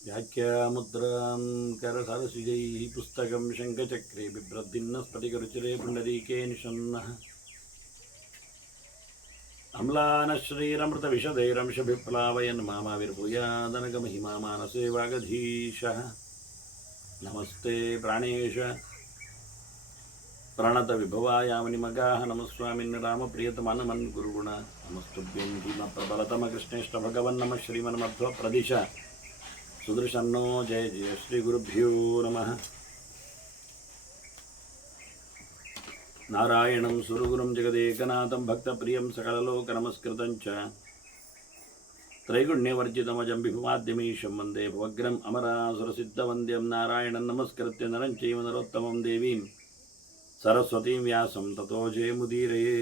व्याख्यामुद्रां करसरसिजैः पुस्तकं शङ्खचक्रे बिभ्रद्भिन्नः स्फटिकरुचिरे पुण्डरीके निषन्नः अम्लानश्रीरमृतविशदैरंशभिप्लावयन् मामाविर्भूयादनगमहिमा मानसे वागधीशः नमस्ते प्राणेश प्रणतविभवायामनिमगाः नमस्वामिन् रामप्रियतमनमन् गुरुगुण नमस्तुभ्यं भीमप्रबलतमकृष्णेष्ट भगवन् नमः श्रीमन्मध्वप्रदिश सुदर्शन्नो जय जय श्रीगुरुभ्यो नमः नारायणं सुरगुरुं जगदेकनाथं भक्तप्रियं सकललोकनमस्कृतं च त्रैगुण्यवर्जितमजं विभुमाद्यमीशं वन्दे भवग्रम् अमरासुरसिद्धवन्द्यं नारायणं नमस्कृत्य नरं चैव नरोत्तमं देवीं सरस्वतीं व्यासं ततो जयमुदीरये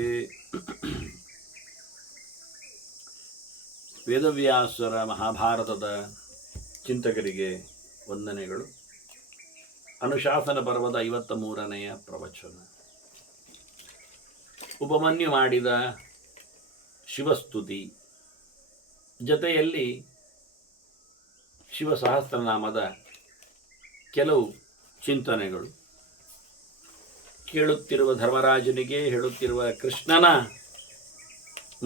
ವೇದವ್ಯಾಸರ ಮಹಾಭಾರತದ ಚಿಂತಕರಿಗೆ ವಂದನೆಗಳು. ಅನುಶಾಸನ ಪರ್ವದ 53ನೆಯ ಪ್ರವಚನ. ಉಪಮನ್ಯು ಮಾಡಿದ ಶಿವಸ್ತುತಿ ಜೊತೆಯಲ್ಲಿ ಶಿವಸಹಸ್ರನಾಮದ ಕೆಲವು ಚಿಂತನೆಗಳು. ಕೇಳುತ್ತಿರುವ ಧರ್ಮರಾಜನಿಗೆ ಹೇಳುತ್ತಿರುವ ಕೃಷ್ಣನ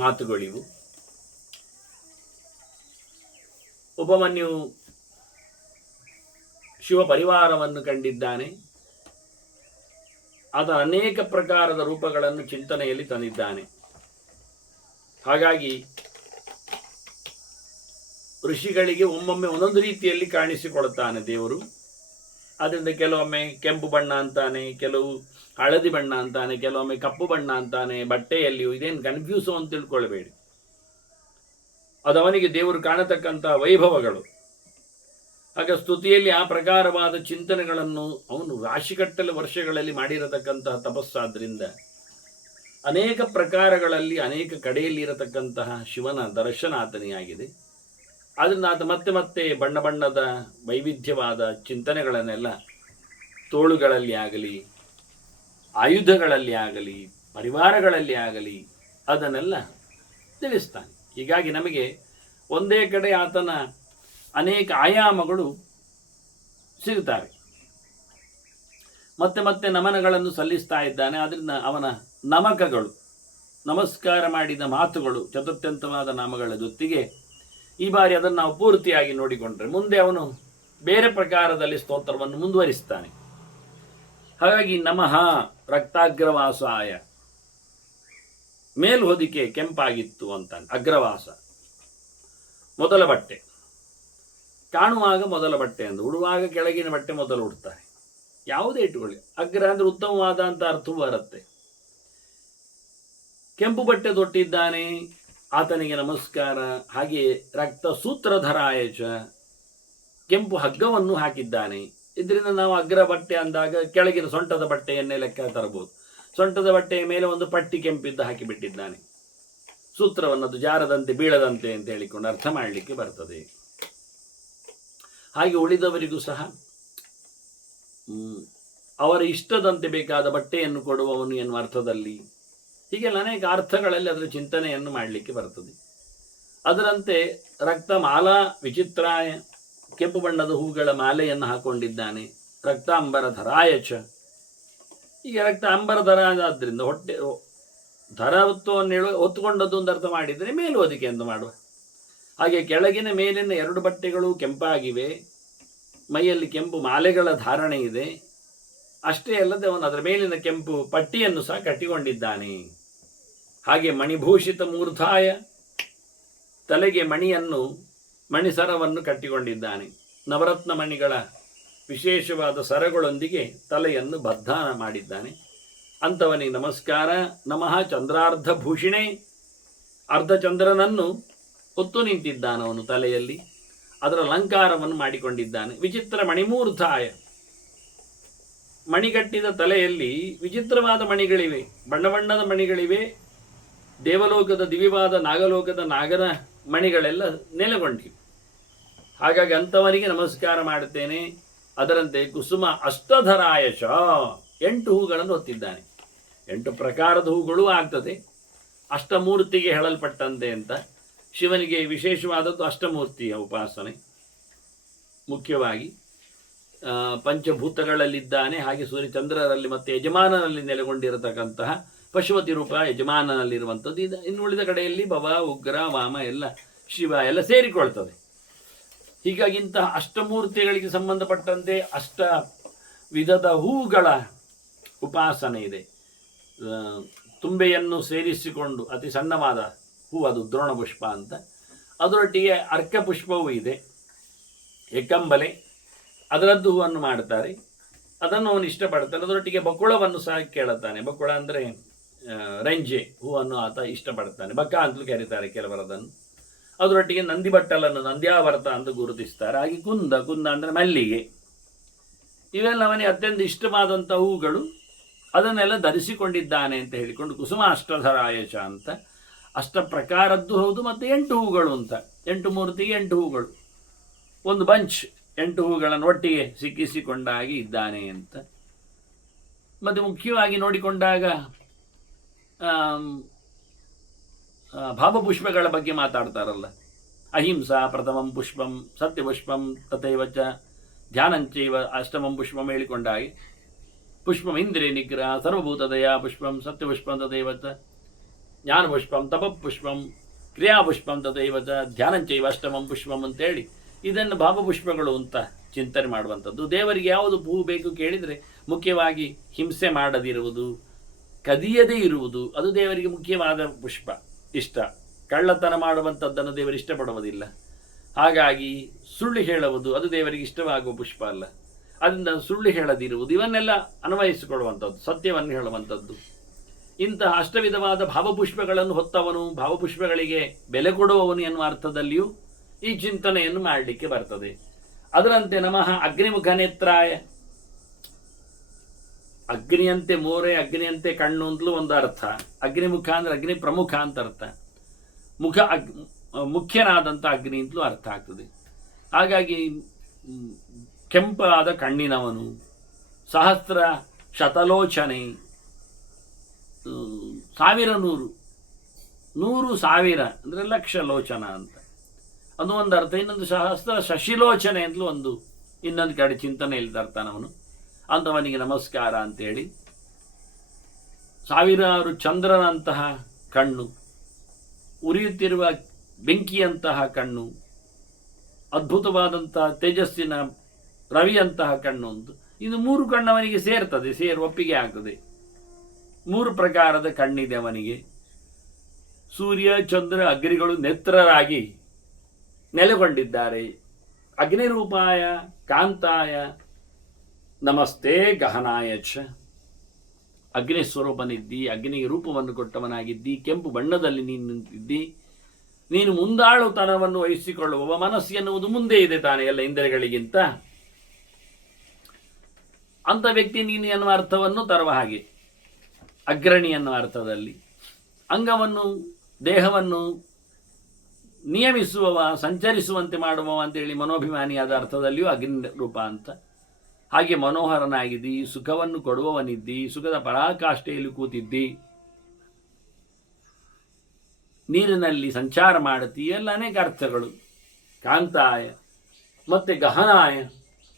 ಮಾತುಗಳಿವು. ಉಪಮನ್ಯು ಶಿವ ಪರಿವಾರವನ್ನು ಕಂಡಿದ್ದಾನೆ. ಅದರ ಅನೇಕ ಪ್ರಕಾರದ ರೂಪಗಳನ್ನು ಚಿಂತನೆಯಲ್ಲಿ ತಂದಿದ್ದಾನೆ. ಹಾಗಾಗಿ ಋಷಿಗಳಿಗೆ ಒಮ್ಮೊಮ್ಮೆ ಒಂದೊಂದು ರೀತಿಯಲ್ಲಿ ಕಾಣಿಸಿಕೊಳ್ಳುತ್ತಾನೆ ದೇವರು. ಅದರಿಂದ ಕೆಲವೊಮ್ಮೆ ಕೆಂಪು ಬಣ್ಣ ಅಂತಾನೆ, ಕೆಲವು ಹಳದಿ ಬಣ್ಣ ಅಂತಾನೆ, ಕೆಲವೊಮ್ಮೆ ಕಪ್ಪು ಬಣ್ಣ ಅಂತಾನೆ. ಬಟ್ಟೆಯಲ್ಲಿಯೂ ಇದೇನು ಕನ್ಫ್ಯೂಸು ಅಂತ ತಿಳ್ಕೊಳ್ಬೇಡಿ. ಅದು ಅವನಿಗೆ ದೇವರು ಕಾಣತಕ್ಕಂಥ ವೈಭವಗಳು. ಆಗ ಸ್ತುತಿಯಲ್ಲಿ ಆ ಪ್ರಕಾರವಾದ ಚಿಂತನೆಗಳನ್ನು ಅವನು ರಾಶಿಗಟ್ಟಲೆ ವರ್ಷಗಳಲ್ಲಿ ಮಾಡಿರತಕ್ಕಂತಹ ತಪಸ್ಸಾದ್ರಿಂದ ಅನೇಕ ಪ್ರಕಾರಗಳಲ್ಲಿ ಅನೇಕ ಕಡೆಯಲ್ಲಿ ಇರತಕ್ಕಂತಹ ಶಿವನ ದರ್ಶನ ಆತನಿಯಾಗಿದೆ. ಆದ್ದರಿಂದ ಆತ ಮತ್ತೆ ಮತ್ತೆ ಬಣ್ಣ ಬಣ್ಣದ ವೈವಿಧ್ಯವಾದ ಚಿಂತನೆಗಳನ್ನೆಲ್ಲ ತೋಳುಗಳಲ್ಲಿ ಆಗಲಿ, ಆಯುಧಗಳಲ್ಲಿ ಆಗಲಿ, ಪರಿವಾರಗಳಲ್ಲಿ ಆಗಲಿ ಅದನ್ನೆಲ್ಲ ತಿಳಿಸ್ತಾನೆ. ಹೀಗಾಗಿ ನಮಗೆ ಒಂದೇ ಕಡೆ ಆತನ ಅನೇಕ ಆಯಾಮಗಳು ಸಿಗುತ್ತವೆ. ಮತ್ತೆ ಮತ್ತೆ ನಮನಗಳನ್ನು ಸಲ್ಲಿಸ್ತಾ ಇದ್ದಾನೆ. ಅದರಿಂದ ಅವನ ನಮಕಗಳು, ನಮಸ್ಕಾರ ಮಾಡಿದ ಮಾತುಗಳು, ಚತುರ್ಥ್ಯಂತವಾದ ನಾಮಗಳ ಜೊತೆಗೆ ಈ ಬಾರಿ ಅದನ್ನು ನಾವು ಪೂರ್ತಿಯಾಗಿ ನೋಡಿಕೊಂಡ್ರೆ ಮುಂದೆ ಅವನು ಬೇರೆ ಪ್ರಕಾರದಲ್ಲಿ ಸ್ತೋತ್ರವನ್ನು ಮುಂದುವರಿಸ್ತಾನೆ. ಹಾಗಾಗಿ ನಮಃ ರಕ್ತಾಗ್ರವಾಸಾಯ, ಮೇಲ್ಹೊದಿಕೆ ಕೆಂಪಾಗಿತ್ತು ಅಂತಾನೆ. ಅಗ್ರವಾಸ ಮೊದಲ ಬಟ್ಟೆ, ಕಾಣುವಾಗ ಮೊದಲ ಬಟ್ಟೆ ಎಂದು, ಉಡುವಾಗ ಕೆಳಗಿನ ಬಟ್ಟೆ ಮೊದಲು ಉಡ್ತಾರೆ. ಯಾವುದೇ ಇಟ್ಟುಕೊಳ್ಳಿ, ಅಗ್ರ ಅಂದರೆ ಉತ್ತಮವಾದ ಅಂತ ಅರ್ಥವೂ ಬರುತ್ತೆ. ಕೆಂಪು ಬಟ್ಟೆ ತೊಟ್ಟಿದ್ದಾನೆ, ಆತನಿಗೆ ನಮಸ್ಕಾರ. ಹಾಗೆ ರಕ್ತ ಸೂತ್ರಧರಾಯ ಚ, ಕೆಂಪು ಹಗ್ಗವನ್ನು ಹಾಕಿದ್ದಾನೆ. ಇದರಿಂದ ನಾವು ಅಗ್ರ ಬಟ್ಟೆ ಅಂದಾಗ ಕೆಳಗಿನ ಸೊಂಟದ ಬಟ್ಟೆಯನ್ನೇ ಲೆಕ್ಕ ತರಬಹುದು. ಸೊಂಟದ ಬಟ್ಟೆಯ ಮೇಲೆ ಒಂದು ಪಟ್ಟಿ ಕೆಂಪಿದ್ದ ಹಾಕಿಬಿಟ್ಟಿದ್ದಾನೆ. ಸೂತ್ರವನ್ನದು ಜಾರದಂತೆ ಬೀಳದಂತೆ ಅಂತ ಹೇಳಿಕೊಂಡು ಅರ್ಥ ಮಾಡಲಿಕ್ಕೆ ಬರ್ತದೆ. ಹಾಗೆ ಉಳಿದವರಿಗೂ ಸಹ ಅವರ ಇಷ್ಟದಂತೆ ಬೇಕಾದ ಬಟ್ಟೆಯನ್ನು ಕೊಡುವವನು ಎನ್ನುವ ಅರ್ಥದಲ್ಲಿ, ಹೀಗೆಲ್ಲ ಅನೇಕ ಅರ್ಥಗಳಲ್ಲಿ ಅದರ ಚಿಂತನೆಯನ್ನು ಮಾಡಲಿಕ್ಕೆ ಬರ್ತದೆ. ಅದರಂತೆ ರಕ್ತ ಮಾಲಾ ವಿಚಿತ್ರಾಯ, ಕೆಂಪು ಬಣ್ಣದ ಹೂಗಳ ಮಾಲೆಯನ್ನು ಹಾಕೊಂಡಿದ್ದಾನೆ. ರಕ್ತಾಂಬರ ಧರಾಯಚ, ಈಗ ರಕ್ತ ಅಂಬರಧರ ಆದ್ದರಿಂದ ಹೊಟ್ಟೆ ಧರತ್ವವನ್ನು ಹೊತ್ತುಕೊಂಡದ್ದು ಒಂದು ಅರ್ಥ ಮಾಡಿದರೆ ಮೇಲುವದಿಕೆ ಎಂದು ಮಾಡುವ ಹಾಗೆ ಕೆಳಗಿನ ಮೇಲಿನ 2 ಬಟ್ಟೆಗಳು ಕೆಂಪಾಗಿವೆ, ಮೈಯಲ್ಲಿ ಕೆಂಪು ಮಾಲೆಗಳ ಧಾರಣೆ ಇದೆ. ಅಷ್ಟೇ ಅಲ್ಲದೆ ಅವನು ಅದರ ಮೇಲಿನ ಕೆಂಪು ಪಟ್ಟಿಯನ್ನು ಸಹ ಕಟ್ಟಿಕೊಂಡಿದ್ದಾನೆ. ಹಾಗೆ ಮಣಿಭೂಷಿತ ಮೂರ್ಧಾಯ, ತಲೆಗೆ ಮಣಿಸರವನ್ನು ಕಟ್ಟಿಕೊಂಡಿದ್ದಾನೆ. ನವರತ್ನ ಮಣಿಗಳ ವಿಶೇಷವಾದ ಸರಗಳೊಂದಿಗೆ ತಲೆಯನ್ನು ಬದ್ಧಾನ ಮಾಡಿದ್ದಾನೆ. ಅಂಥವನಿಗೆ ನಮಸ್ಕಾರ. ನಮಃ ಚಂದ್ರಾರ್ಧ ಭೂಷಿಣೆ, ಅರ್ಧಚಂದ್ರನನ್ನು ಹೊತ್ತು ನಿಂತಿದ್ದಾನವನು ತಲೆಯಲ್ಲಿ, ಅದರ ಅಲಂಕಾರವನ್ನು ಮಾಡಿಕೊಂಡಿದ್ದಾನೆ. ವಿಚಿತ್ರ ಮಣಿಮೂರ್ಧಾಯ, ಮಣಿಗಟ್ಟಿದ ತಲೆಯಲ್ಲಿ ವಿಚಿತ್ರವಾದ ಮಣಿಗಳಿವೆ, ಬಣ್ಣ ಬಣ್ಣದ ಮಣಿಗಳಿವೆ. ದೇವಲೋಕದ ದಿವ್ಯವಾದ ನಾಗಲೋಕದ ನಾಗನ ಮಣಿಗಳೆಲ್ಲ ನೆಲೆಗೊಂಡಿವೆ. ಹಾಗಾಗಿ ಅಂಥವನಿಗೆ ನಮಸ್ಕಾರ ಮಾಡುತ್ತೇನೆ. ಅದರಂತೆ ಕುಸುಮ ಅಷ್ಟಧರಾಯಶ, 8 ಹೂಗಳನ್ನು ಹೊತ್ತಿದ್ದಾನೆ. 8 ಪ್ರಕಾರದ ಹೂಗಳು ಆಗ್ತದೆ. ಅಷ್ಟಮೂರ್ತಿಗೆ ಹೇಳಲ್ಪಟ್ಟಂತೆ ಅಂತ. ಶಿವನಿಗೆ ವಿಶೇಷವಾದದ್ದು ಅಷ್ಟಮೂರ್ತಿಯ ಉಪಾಸನೆ. ಮುಖ್ಯವಾಗಿ ಪಂಚಭೂತಗಳಲ್ಲಿದ್ದಾನೆ, ಹಾಗೆ ಸೂರ್ಯಚಂದ್ರರಲ್ಲಿ ಮತ್ತು ಯಜಮಾನನಲ್ಲಿ ನೆಲೆಗೊಂಡಿರತಕ್ಕಂತಹ ಪಶುಪತಿ ರೂಪ ಯಜಮಾನನಲ್ಲಿರುವಂಥದ್ದು. ಇದು ಇನ್ನುಳಿದ ಕಡೆಯಲ್ಲಿ ಭವ, ಉಗ್ರ, ವಾಮ ಎಲ್ಲ ಶಿವ ಎಲ್ಲ ಸೇರಿಕೊಳ್ತದೆ. ಹೀಗಾಗಿ ಇಂತಹ ಅಷ್ಟಮೂರ್ತಿಗಳಿಗೆ ಸಂಬಂಧಪಟ್ಟಂತೆ ಅಷ್ಟ ವಿಧದ ಹೂವುಗಳ ಉಪಾಸನೆ ಇದೆ. ತುಂಬೆಯನ್ನು ಸೇರಿಸಿಕೊಂಡು ಅತಿ ಸಣ್ಣವಾದ ಹೂ, ಅದು ದ್ರೋಣಪುಷ್ಪ ಅಂತ. ಅದರೊಟ್ಟಿಗೆ ಅರ್ಕಪುಷ್ಪವೂ ಇದೆ, ಎಕ್ಕಂಬಲೆ, ಅದರದ್ದು ಹೂವನ್ನು ಮಾಡ್ತಾರೆ, ಅದನ್ನು ಅವನು ಇಷ್ಟಪಡ್ತಾನೆ. ಅದರೊಟ್ಟಿಗೆ ಬಕುಳವನ್ನು ಸಹ ಕೇಳುತ್ತಾನೆ. ಬಕುಳ ಅಂದರೆ ರಂಜೆ ಹೂವನ್ನು ಆತ ಇಷ್ಟಪಡ್ತಾನೆ, ಬಕ್ಕ ಅಂತಲೂ ಕರೀತಾರೆ ಕೆಲವರದನ್ನು. ಅದರೊಟ್ಟಿಗೆ ನಂದಿಬಟ್ಟಲನ್ನು ನಂದ್ಯಾವರ್ತ ಅಂತ ಗುರುತಿಸ್ತಾರೆ. ಹಾಗೆ ಕುಂದ ಅಂದರೆ ಮಲ್ಲಿಗೆ, ಇವೆಲ್ಲ ಅವನಿಗೆ ಅತ್ಯಂತ ಇಷ್ಟವಾದಂಥ ಹೂಗಳು. ಅದನ್ನೆಲ್ಲ ಧರಿಸಿಕೊಂಡಿದ್ದಾನೆ ಅಂತ ಹೇಳಿಕೊಂಡು ಕುಸುಮ ಅಷ್ಟಧರಾಯಚ ಅಂತ, ಅಷ್ಟ ಪ್ರಕಾರದ್ದು ಹೌದು, ಮತ್ತು 8 ಹೂಗಳು ಅಂತ. 8 ಮೂರ್ತಿಗೆ 8 ಹೂಗಳು, ಒಂದು ಬಂಚ್ 8 ಹೂಗಳನ್ನು ಒಟ್ಟಿಗೆ ಸಿಕ್ಕಿಸಿಕೊಂಡಾಗಿ ಇದ್ದಾನೆ ಅಂತ. ಮತ್ತು ಮುಖ್ಯವಾಗಿ ನೋಡಿಕೊಂಡಾಗ ಭಾವಪುಷ್ಪಗಳ ಬಗ್ಗೆ ಮಾತಾಡ್ತಾರಲ್ಲ. ಅಹಿಂಸಾ ಪ್ರಥಮಂ ಪುಷ್ಪಂ, ಸತ್ಯಪುಷ್ಪಂ ತಥೈವ ಚ ಧ್ಯಾನಂಚೈವ ಅಷ್ಟಮಂ ಪುಷ್ಪಂ ಹೇಳಿಕೊಂಡಾಗಿ, ಪುಷ್ಪಂ ಇಂದ್ರಿಯ ನಿಗ್ರಹ, ಸರ್ವಭೂತದಯ ಪುಷ್ಪಂ, ಸತ್ಯಪುಷ್ಪಂ ತಥೈವ ಚ ಜ್ಞಾನಪುಷ್ಪಂ, ತಪಪುಷ್ಪಂ, ಕ್ರಿಯಾಪುಷ್ಪಂ ತಥೈವ ಚ ಧ್ಯಾನಂಚೈವ ಅಷ್ಟಮಂ ಪುಷ್ಪಂ ಅಂತೇಳಿ ಇದನ್ನು ಭಾವಪುಷ್ಪಗಳು ಅಂತ ಚಿಂತನೆ ಮಾಡುವಂಥದ್ದು. ದೇವರಿಗೆ ಯಾವುದು ಹೂ ಬೇಕು ಕೇಳಿದರೆ ಮುಖ್ಯವಾಗಿ ಹಿಂಸೆ ಮಾಡದಿರುವುದು, ಕದಿಯದೇ ಇರುವುದು, ಅದು ದೇವರಿಗೆ ಮುಖ್ಯವಾದ ಪುಷ್ಪ ಇಷ್ಟ. ಕಳ್ಳತನ ಮಾಡುವಂಥದ್ದನ್ನು ದೇವರು ಇಷ್ಟಪಡುವುದಿಲ್ಲ. ಹಾಗಾಗಿ ಸುಳ್ಳು ಹೇಳುವುದು ಅದು ದೇವರಿಗೆ ಇಷ್ಟವಾಗುವ ಪುಷ್ಪ ಅಲ್ಲ. ಅದರಿಂದ ಸುಳ್ಳು ಹೇಳದಿರುವುದು, ಇವನ್ನೆಲ್ಲ ಅನ್ವಯಿಸಿಕೊಳ್ಳುವಂಥದ್ದು, ಸತ್ಯವನ್ನು ಹೇಳುವಂಥದ್ದು. ಇಂತಹ ಅಷ್ಟವಿಧವಾದ ಭಾವಪುಷ್ಪಗಳನ್ನು ಹೊತ್ತವನು, ಭಾವಪುಷ್ಪಗಳಿಗೆ ಬೆಲೆ ಕೊಡುವವನು ಎನ್ನುವ ಅರ್ಥದಲ್ಲಿಯೂ ಈ ಚಿಂತನೆಯನ್ನು ಮಾಡಲಿಕ್ಕೆ ಬರ್ತದೆ. ಅದರಂತೆ ನಮಃ ಅಗ್ನಿಮುಖ ನೇತ್ರಾಯ, ಅಗ್ನಿಯಂತೆ ಮೋರೆ, ಅಗ್ನಿಯಂತೆ ಕಣ್ಣು ಅಂತಲೂ ಒಂದು ಅರ್ಥ. ಅಗ್ನಿಮುಖ ಅಂದರೆ ಅಗ್ನಿ ಪ್ರಮುಖ ಅಂತ ಅರ್ಥ. ಮುಖ ಮುಖ್ಯನಾದಂಥ ಅಗ್ನಿ ಅಂತಲೂ ಅರ್ಥ ಆಗ್ತದೆ. ಹಾಗಾಗಿ ಕೆಂಪಾದ ಕಣ್ಣಿನವನು, ಸಹಸ್ರ ಶತಲೋಚನೆ, 1000 100 1000 ಅಂದರೆ ಲಕ್ಷ ಲೋಚನ ಅಂತ ಅದು ಒಂದು ಅರ್ಥ. ಇನ್ನೊಂದು ಸಹಸ್ರ ಶಶಿಲೋಚನೆ ಅಂತಲೂ ಒಂದು ಇನ್ನೊಂದು ಕಡೆ ಚಿಂತನೆಯಲ್ಲಿ ತರ್ತಾನವನು. ಅಂಥವನಿಗೆ ನಮಸ್ಕಾರ ಅಂತೇಳಿ. 1000 ಚಂದ್ರನಂತಹ ಕಣ್ಣು, ಉರಿಯುತ್ತಿರುವ ಬೆಂಕಿಯಂತಹ ಕಣ್ಣು, ಅದ್ಭುತವಾದಂತಹ ತೇಜಸ್ಸಿನ ರವಿಯಂತಹ ಕಣ್ಣು ಅಂತ. ಇದು 3 ಕಣ್ಣವನಿಗೆ ಸೇರ್ತದೆ, ಒಪ್ಪಿಗೆ ಆಗ್ತದೆ. 3 ಪ್ರಕಾರದ ಕಣ್ಣಿದೆ ಅವನಿಗೆ. ಸೂರ್ಯ ಚಂದ್ರ ಅಗ್ನಿಗಳು ನೇತ್ರರಾಗಿ ನೆಲೆಗೊಂಡಿದ್ದಾರೆ. ಅಗ್ನಿರೂಪಾಯ ಕಾಂತಾಯ ನಮಸ್ತೆ ಗಹನಾಯ ಚ. ಅಗ್ನಿ ಸ್ವರೂಪನಿದ್ದಿ, ಅಗ್ನಿಗೆ ರೂಪವನ್ನು ಕೊಟ್ಟವನಾಗಿದ್ದಿ, ಕೆಂಪು ಬಣ್ಣದಲ್ಲಿ ನೀನು ನಿಂತಿದ್ದಿ. ನೀನು ಮುಂದಾಳುತನವನ್ನು ವಹಿಸಿಕೊಳ್ಳುವ, ಮನಸ್ಸು ಎನ್ನುವುದು ಮುಂದೆ ಇದೆ ತಾನೇ ಎಲ್ಲ ಇಂದ್ರಿಯಗಳಿಗಿಂತ. ಅಂಥ ವ್ಯಕ್ತಿ ನೀನು ಎನ್ನುವ ಅರ್ಥವನ್ನು ತರುವ ಹಾಗೆ, ಅಗ್ರಣಿ ಎನ್ನುವ ಅರ್ಥದಲ್ಲಿ. ಅಂಗವನ್ನು, ದೇಹವನ್ನು ನಿಯಮಿಸುವವ, ಸಂಚರಿಸುವಂತೆ ಮಾಡುವವ ಅಂತೇಳಿ ಮನೋಭಿಮಾನಿಯಾದ ಅರ್ಥದಲ್ಲಿಯೂ ಅಗ್ನಿ ರೂಪ ಅಂತ. ಹಾಗೆ ಮನೋಹರನಾಗಿದ್ದಿ, ಸುಖವನ್ನು ಕೊಡುವವನಿದ್ದಿ, ಸುಖದ ಪರಾಕಾಷ್ಠೆಯಲ್ಲಿ ಕೂತಿದ್ದಿ, ನೀರಿನಲ್ಲಿ ಸಂಚಾರ ಮಾಡುತ್ತಿ, ಎಲ್ಲ ಅನೇಕ ಅರ್ಥಗಳು. ಕಾಂತಾಯ ಮತ್ತು ಗಹನಾಯ,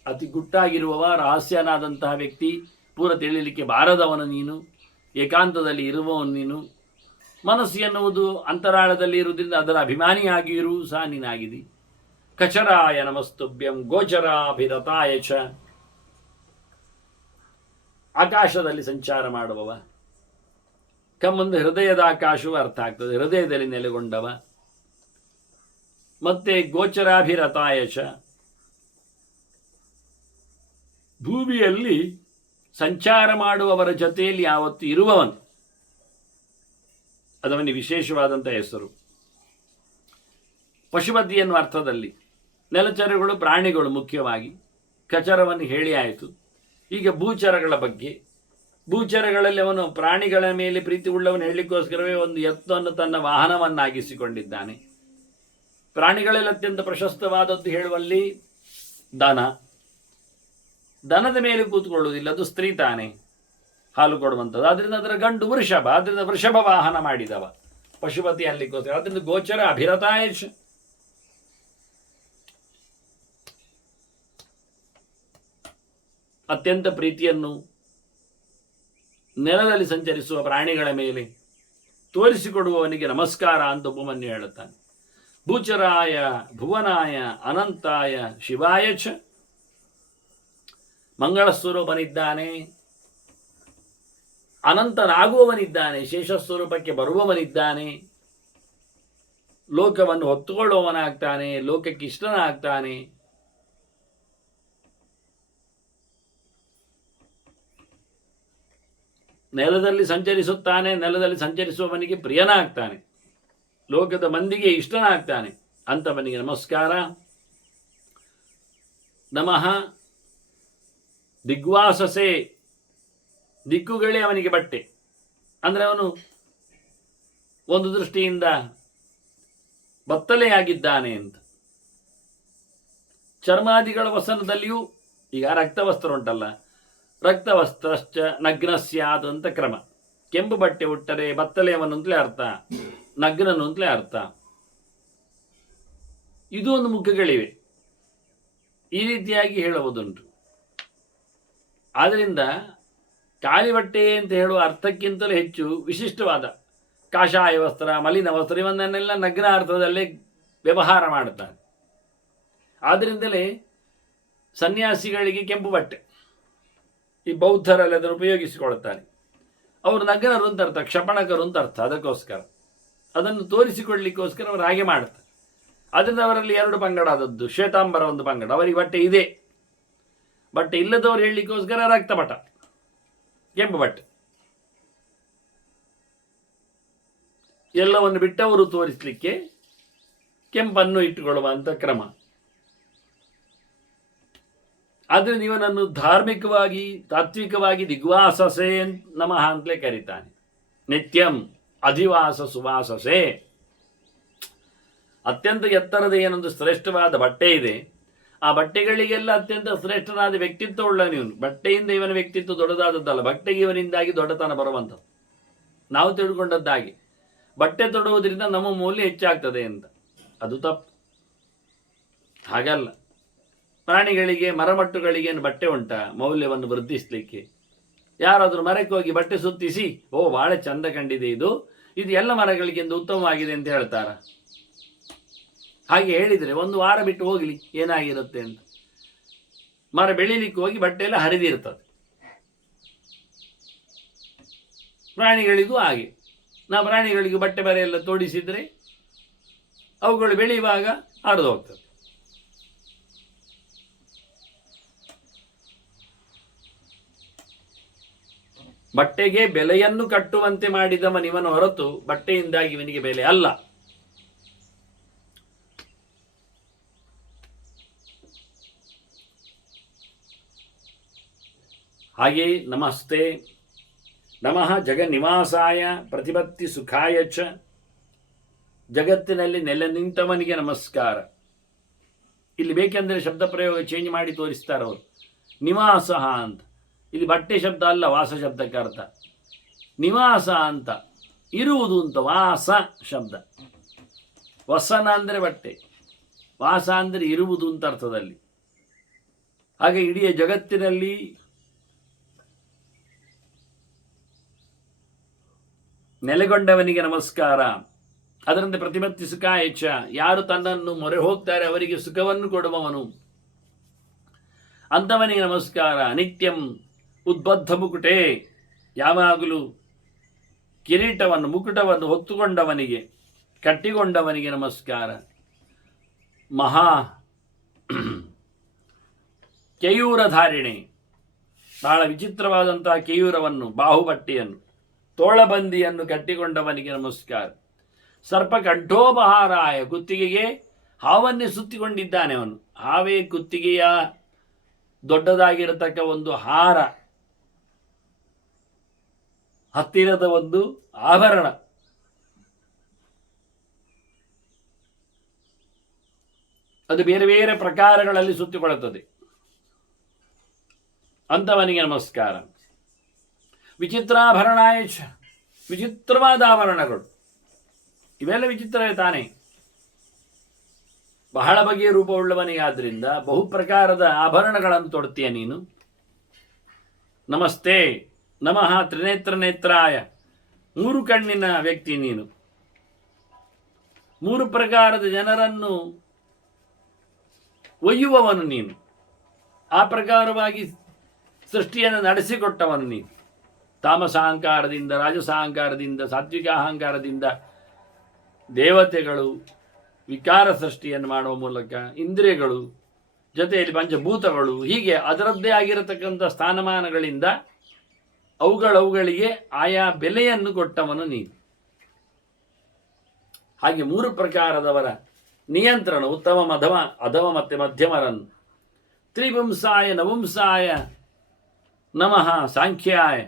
ಅತಿ ಗುಟ್ಟಾಗಿರುವವ, ರಹಸ್ಯನಾದಂತಹ ವ್ಯಕ್ತಿ, ಪೂರ ತಿಳಿಯಲಿಕ್ಕೆ ಬಾರದವನು ನೀನು, ಏಕಾಂತದಲ್ಲಿ ಇರುವವನು ನೀನು. ಮನಸ್ಸು ಎನ್ನುವುದು ಅಂತರಾಳದಲ್ಲಿ ಇರುವುದರಿಂದ ಅದರ ಅಭಿಮಾನಿಯಾಗಿ ಇರುವು ಸಹ ನೀನಾಗಿದ್ದಿ. ಕಚರಾಯ ನಮಸ್ತುಭ್ಯಂ ಗೋಚರಾಭಿರತಾಯ ಚ, ಆಕಾಶದಲ್ಲಿ ಸಂಚಾರ ಮಾಡುವವ. ಕಮ್ಮೊಂದು ಹೃದಯದ ಆಕಾಶವೂ ಅರ್ಥ ಆಗ್ತದೆ, ಹೃದಯದಲ್ಲಿ ನೆಲೆಗೊಂಡವ. ಮತ್ತೆ ಗೋಚರಾಭಿರತಾಯ ಚ, ಭೂಮಿಯಲ್ಲಿ ಸಂಚಾರ ಮಾಡುವವರ ಜೊತೆಯಲ್ಲಿ ಯಾವತ್ತು ಇರುವವನು, ಅದವನಿಗೆ ವಿಶೇಷವಾದಂಥ ಹೆಸರು. ಪಶುಪತಿ ಎನ್ನುವ ಅರ್ಥದಲ್ಲಿ ನೆಲಚರಗಳು, ಪ್ರಾಣಿಗಳು ಮುಖ್ಯವಾಗಿ. ಕಚರವನ್ನು ಹೇಳಿ ಆಯಿತು. ಈಗ ಭೂಚರಗಳ ಬಗ್ಗೆ. ಭೂಚರಗಳಲ್ಲಿ ಅವನು ಪ್ರಾಣಿಗಳ ಮೇಲೆ ಪ್ರೀತಿ ಉಳ್ಳವನು ಹೇಳಲಿಕ್ಕೋಸ್ಕರವೇ ಒಂದು ಎತ್ತನ್ನು ತನ್ನ ವಾಹನವನ್ನಾಗಿಸಿಕೊಂಡಿದ್ದಾನೆ. ಪ್ರಾಣಿಗಳಲ್ಲಿ ಅತ್ಯಂತ ಪ್ರಶಸ್ತವಾದದ್ದು ಹೇಳುವಲ್ಲಿ ದನ. ದನದ ಮೇಲೆ ಕೂತ್ಕೊಳ್ಳುವುದಿಲ್ಲ, ಅದು ಸ್ತ್ರೀ ತಾನೇ ಹಾಲು ಕೊಡುವಂಥದ್ದು. ಆದ್ದರಿಂದ ಅದರ ಗಂಡು ವೃಷಭ, ಆದ್ದರಿಂದ ವೃಷಭ ವಾಹನ ಮಾಡಿದವ. ಪಶುಪತಿ ಅಲ್ಲಿಗೋಸ್ಕರ. ಅದರಿಂದ ಗೋಚರ ಅಭಿರತಾಯಶ, ಅತ್ಯಂತ ಪ್ರೀತಿಯನ್ನು ನೆಲದಲ್ಲಿ ಸಂಚರಿಸುವ ಪ್ರಾಣಿಗಳ ಮೇಲೆ ತೋರಿಸಿಕೊಡುವವನಿಗೆ ನಮಸ್ಕಾರ ಅಂತ ಉಪಮನ್ಯು ಹೇಳುತ್ತಾನೆ. ಭೂಚರಾಯ ಭುವನಾಯ ಅನಂತಾಯ ಶಿವಾಯ ಚ, ಮಂಗಳ ಸ್ವರೂಪನಿದ್ದಾನೆ, ಅನಂತನಾಗುವವನಿದ್ದಾನೆ, ಶೇಷಸ್ವರೂಪಕ್ಕೆ ಬರುವವನಿದ್ದಾನೆ, ಲೋಕವನ್ನು ಹೊತ್ತುಕೊಳ್ಳುವವನಾಗ್ತಾನೆ, ಲೋಕಕ್ಕೆ ಇಷ್ಟನಾಗ್ತಾನೆ. ನೆಲದಲ್ಲಿ ಸಂಚರಿಸುತ್ತಾನೆ, ನೆಲದಲ್ಲಿ ಸಂಚರಿಸುವವನಿಗೆ ಪ್ರಿಯನಾಗ್ತಾನೆ, ಲೋಕದ ಮಂದಿಗೆ ಇಷ್ಟನಾಗ್ತಾನೆ ಅಂತವನಿಗೆ ನಮಸ್ಕಾರ. ನಮಃ ದಿಗ್ವಾಸಸೆ, ದಿಕ್ಕುಗಳೇ ಅವನಿಗೆ ಬಟ್ಟೆ. ಅಂದರೆ ಅವನು ಒಂದು ದೃಷ್ಟಿಯಿಂದ ಬತ್ತಲೆಯಾಗಿದ್ದಾನೆ ಅಂತ. ಚರ್ಮಾದಿಗಳ ವಸನದಲ್ಲಿಯೂ ಈಗ ರಕ್ತವಸ್ತ್ರ ಉಂಟಲ್ಲ, ರಕ್ತವಸ್ತ್ರಶ್ಚ ನಗ್ನಸ್ಯಾದ್ ಅಂತ ಕ್ರಮ. ಕೆಂಪು ಬಟ್ಟೆ ಉಟ್ಟರೆ ಬತ್ತಲೆಯವನು ಅಂತಲೇ ಅರ್ಥ, ನಗ್ನನು ಅಂತಲೇ ಅರ್ಥ. ಇದು ಒಂದು ಮುಖಗಳಿವೆ, ಈ ರೀತಿಯಾಗಿ ಹೇಳುವುದುಂಟು. ಆದ್ದರಿಂದ ಖಾಲಿ ಬಟ್ಟೆ ಅಂತ ಹೇಳುವ ಅರ್ಥಕ್ಕಿಂತಲೂ ಹೆಚ್ಚು ವಿಶಿಷ್ಟವಾದ ಕಾಷಾಯ ವಸ್ತ್ರ, ಮಲಿನ ವಸ್ತ್ರ ಇವನ್ನೆಲ್ಲ ನಗ್ನ ಅರ್ಥದಲ್ಲೇ ವ್ಯವಹಾರ ಮಾಡುತ್ತಾರೆ. ಆದ್ದರಿಂದಲೇ ಸನ್ಯಾಸಿಗಳಿಗೆ ಕೆಂಪು ಬಟ್ಟೆ, ಈ ಬೌದ್ಧರಲ್ಲಿ ಅದನ್ನು ಉಪಯೋಗಿಸಿಕೊಳ್ಳುತ್ತಾರೆ. ಅವರು ನಗ್ನರು ಅಂತ ಅರ್ಥ, ಕ್ಷಪಣಕರು ಅಂತ ಅರ್ಥ. ಅದಕ್ಕೋಸ್ಕರ ಅದನ್ನು ತೋರಿಸಿಕೊಳ್ಳಲಿಕ್ಕೋಸ್ಕರ ಅವರು ಹಾಗೆ ಮಾಡುತ್ತಾರೆ. ಅದರಿಂದ ಅವರಲ್ಲಿ ಎರಡು ಪಂಗಡ ಆದದ್ದು. ಶ್ವೇತಾಂಬರ ಒಂದು ಪಂಗಡ, ಅವರಿಗೆ ಬಟ್ಟೆ ಇದೆ. ಬಟ್ಟೆ ಇಲ್ಲದವರು ಹೇಳಲಿಕ್ಕೋಸ್ಕರ ರಕ್ತಪಟ, ಕೆಂಪು ಬಟ್ಟೆ. ಎಲ್ಲವನ್ನು ಬಿಟ್ಟವರು ತೋರಿಸಲಿಕ್ಕೆ ಕೆಂಪನ್ನು ಇಟ್ಟುಕೊಳ್ಳುವಂಥ ಕ್ರಮ. ಆದರೆ ಇವನನ್ನು ಧಾರ್ಮಿಕವಾಗಿ ತಾತ್ವಿಕವಾಗಿ ದಿಗ್ವಾಸಸೆ ನಮಃ ಅಂತಲೇ ಕರೀತಾನೆ. ನಿತ್ಯಂ ಅಧಿವಾಸ ಸುವಾಸಸೆ. ಅತ್ಯಂತ ಎತ್ತರದ ಏನೊಂದು ಶ್ರೇಷ್ಠವಾದ ಬಟ್ಟೆ ಇದೆ, ಆ ಬಟ್ಟೆಗಳಿಗೆಲ್ಲ ಅತ್ಯಂತ ಶ್ರೇಷ್ಠನಾದ ವ್ಯಕ್ತಿತ್ವ ಉಳ್ಳವನು. ಬಟ್ಟೆಯಿಂದ ಇವನ ವ್ಯಕ್ತಿತ್ವ ದೊಡ್ಡದಾದದ್ದಲ್ಲ, ಬಟ್ಟೆಗೆ ಇವನಿಂದಾಗಿ ದೊಡ್ಡತನ ಬರುವಂಥದ್ದು. ನಾವು ತಿಳ್ಕೊಂಡದ್ದಾಗಿ ಬಟ್ಟೆ ತೊಡುವುದರಿಂದ ನಮ್ಮ ಮೌಲ್ಯ ಹೆಚ್ಚಾಗ್ತದೆ ಅಂತ, ಅದು ತಪ್ಪು. ಹಾಗಲ್ಲ. ಪ್ರಾಣಿಗಳಿಗೆ, ಮರಮಟ್ಟುಗಳಿಗೆ ಏನು ಬಟ್ಟೆ ಉಂಟಾ ಮೌಲ್ಯವನ್ನು ವೃದ್ಧಿಸಲಿಕ್ಕೆ? ಯಾರಾದರೂ ಮರಕ್ಕೆ ಹೋಗಿ ಬಟ್ಟೆ ಸುತ್ತಿಸಿ, ಓ ಭಾಳ ಚಂದ ಕಂಡಿದೆ ಇದು ಎಲ್ಲ ಮರಗಳಿಗಿಂತ ಉತ್ತಮವಾಗಿದೆ ಅಂತ ಹೇಳ್ತಾರ? ಹಾಗೆ ಹೇಳಿದರೆ ಒಂದು ವಾರ ಬಿಟ್ಟು ಹೋಗಲಿ, ಏನಾಗಿರುತ್ತೆ ಅಂತ. ಮರ ಬೆಳೀಲಿಕ್ಕೆ ಹೋಗಿ ಬಟ್ಟೆ ಎಲ್ಲ ಹರಿದಿರ್ತದೆ. ಪ್ರಾಣಿಗಳಿಗೂ ಹಾಗೆ. ನಾವು ಪ್ರಾಣಿಗಳಿಗೂ ಬಟ್ಟೆ ಬರೆ ಎಲ್ಲ ತೋಡಿಸಿದರೆ ಅವುಗಳು ಬೆಳೆಯುವಾಗ ಹರಿದು ಹೋಗ್ತದೆ. ಬಟ್ಟೆಗೆ ಬೆಲೆಯನ್ನು ಕಟ್ಟುವಂತೆ ಮಾಡಿದವನಿವನು ಹೊರತು ಬಟ್ಟೆಯಿಂದಾಗಿ ಇವನಿಗೆ ಬೆಲೆ ಅಲ್ಲ. ಹಾಗೆ ನಮಸ್ತೆ ನಮಃ ಜಗನ್ನಿವಾಸಾಯ ಪ್ರತಿಪತ್ತಿ ಸುಖಾಯ ಚ. ಜಗತ್ತಿನಲ್ಲಿ ನೆಲೆ ನಿಂತವನಿಗೆ ನಮಸ್ಕಾರ. ಇಲ್ಲಿ ಬೇಕೆಂದರೆ ಶಬ್ದ ಪ್ರಯೋಗ ಚೇಂಜ್ ಮಾಡಿ ತೋರಿಸ್ತಾರೆ ಅವರು. ನಿವಾಸ ಅಂತ, ಇಲ್ಲಿ ಬಟ್ಟೆ ಶಬ್ದ ಅಲ್ಲ, ವಾಸ ಶಬ್ದಕ್ಕೆ ಅರ್ಥ. ನಿವಾಸ ಅಂತ ಇರುವುದು ಅಂತ, ವಾಸ ಶಬ್ದ. ವಸನ ಅಂದರೆ ಬಟ್ಟೆ, ವಾಸ ಅಂದರೆ ಇರುವುದು ಅಂತ ಅರ್ಥದಲ್ಲಿ. ಹಾಗೆ ಇಡೀ ಜಗತ್ತಿನಲ್ಲಿ ನೆಲೆಗೊಂಡವನಿಗೆ ನಮಸ್ಕಾರ. ಅದರಂತೆ ಪ್ರತಿಪತ್ತಿ ಸುಖಾಯ ಚ. ಯಾರು ತನ್ನನ್ನು ಮೊರೆ ಹೋಗ್ತಾರೆ ಅವರಿಗೆ ಸುಖವನ್ನು ಕೊಡುವವನು, ಅಂಥವನಿಗೆ ನಮಸ್ಕಾರ. ನಿತ್ಯಂ ಉದ್ಬದ್ಧ ಮುಕುಟೆ. ಯಾವಾಗಲೂ ಕಿರೀಟವನ್ನು, ಮುಕುಟವನ್ನು ಹೊತ್ತುಕೊಂಡವನಿಗೆ, ಕಟ್ಟಿಕೊಂಡವನಿಗೆ ನಮಸ್ಕಾರ. ಮಹಾ ಕೇಯೂರಧಾರಿಣೆ. ಬಹಳ ವಿಚಿತ್ರವಾದಂತಹ ಕೇಯೂರವನ್ನು, ಬಾಹುಬಟ್ಟೆಯನ್ನು, ತೋಳಬಂದಿಯನ್ನು ಕಟ್ಟಿಕೊಂಡವನಿಗೆ ನಮಸ್ಕಾರ. ಸರ್ಪ ಕಂಠೋಪಹಾರಾಯ. ಕುತ್ತಿಗೆಗೆ ಹಾವನ್ನೇ ಸುತ್ತಿಕೊಂಡಿದ್ದಾನೆ ಅವನು. ಹಾವೇ ಕುತ್ತಿಗೆಯ ದೊಡ್ಡದಾಗಿರತಕ್ಕ ಒಂದು ಹಾರ, ಹತ್ತಿರದ ಒಂದು ಆಭರಣ. ಅದು ಬೇರೆ ಬೇರೆ ಪ್ರಕಾರಗಳಲ್ಲಿ ಸುತ್ತಿಕೊಳ್ಳುತ್ತದೆ. ಅಂಥವನಿಗೆ ನಮಸ್ಕಾರ. ವಿಚಿತ್ರಾಭರಣಾಯ ಚ. ವಿಚಿತ್ರವಾದ ಆಭರಣಗಳು, ಇವೆಲ್ಲ ವಿಚಿತ್ರವೇ ತಾನೆ. ಬಹಳ ಬಗೆಯ ರೂಪವುಳ್ಳವನಿಗಾದ್ರಿಂದ ಬಹು ಪ್ರಕಾರದ ಆಭರಣಗಳನ್ನು ತೊಡ್ತೀಯ ನೀನು. ನಮಸ್ತೆ ನಮಃ ತ್ರಿನೇತ್ರ ನೇತ್ರಾಯ, ಮೂರು ಕಣ್ಣಿನ ವ್ಯಕ್ತಿ ನೀನು. ಮೂರು ಪ್ರಕಾರದ ಜನರನ್ನು ಒಯ್ಯುವವನು ನೀನು. ಆ ಪ್ರಕಾರವಾಗಿ ಸೃಷ್ಟಿಯನ್ನು ನಡೆಸಿಕೊಟ್ಟವನು ನೀನು. ತಾಮಸಾಹಂಕಾರದಿಂದ, ರಾಜಸಾಹಂಕಾರದಿಂದ, ಸಾತ್ವಿಕ ಅಹಂಕಾರದಿಂದ ದೇವತೆಗಳು ವಿಕಾರ ಸೃಷ್ಟಿಯನ್ನು ಮಾಡುವ ಮೂಲಕ ಇಂದ್ರಿಯಗಳು, ಜೊತೆಯಲ್ಲಿ ಪಂಚಭೂತಗಳು, ಹೀಗೆ ಅದರದ್ದೇ ಆಗಿರತಕ್ಕಂಥ ಸ್ಥಾನಮಾನಗಳಿಂದ ಅವುಗಳಿಗೆ ಆಯಾ ಬೆಲೆಯನ್ನು ಕೊಟ್ಟವನು ನೀನು. ಹಾಗೆ ಮೂರು ಪ್ರಕಾರದವರ ನಿಯಂತ್ರಣ, ಉತ್ತಮ ಮಧಮ ಅಧಮ ಮತ್ತು ಮಧ್ಯಮರನ್ನು. ತ್ರಿಪುಂಸಾಯ ನಪುಂಸಾಯ ನಮಃ ಸಾಂಖ್ಯಾಯ.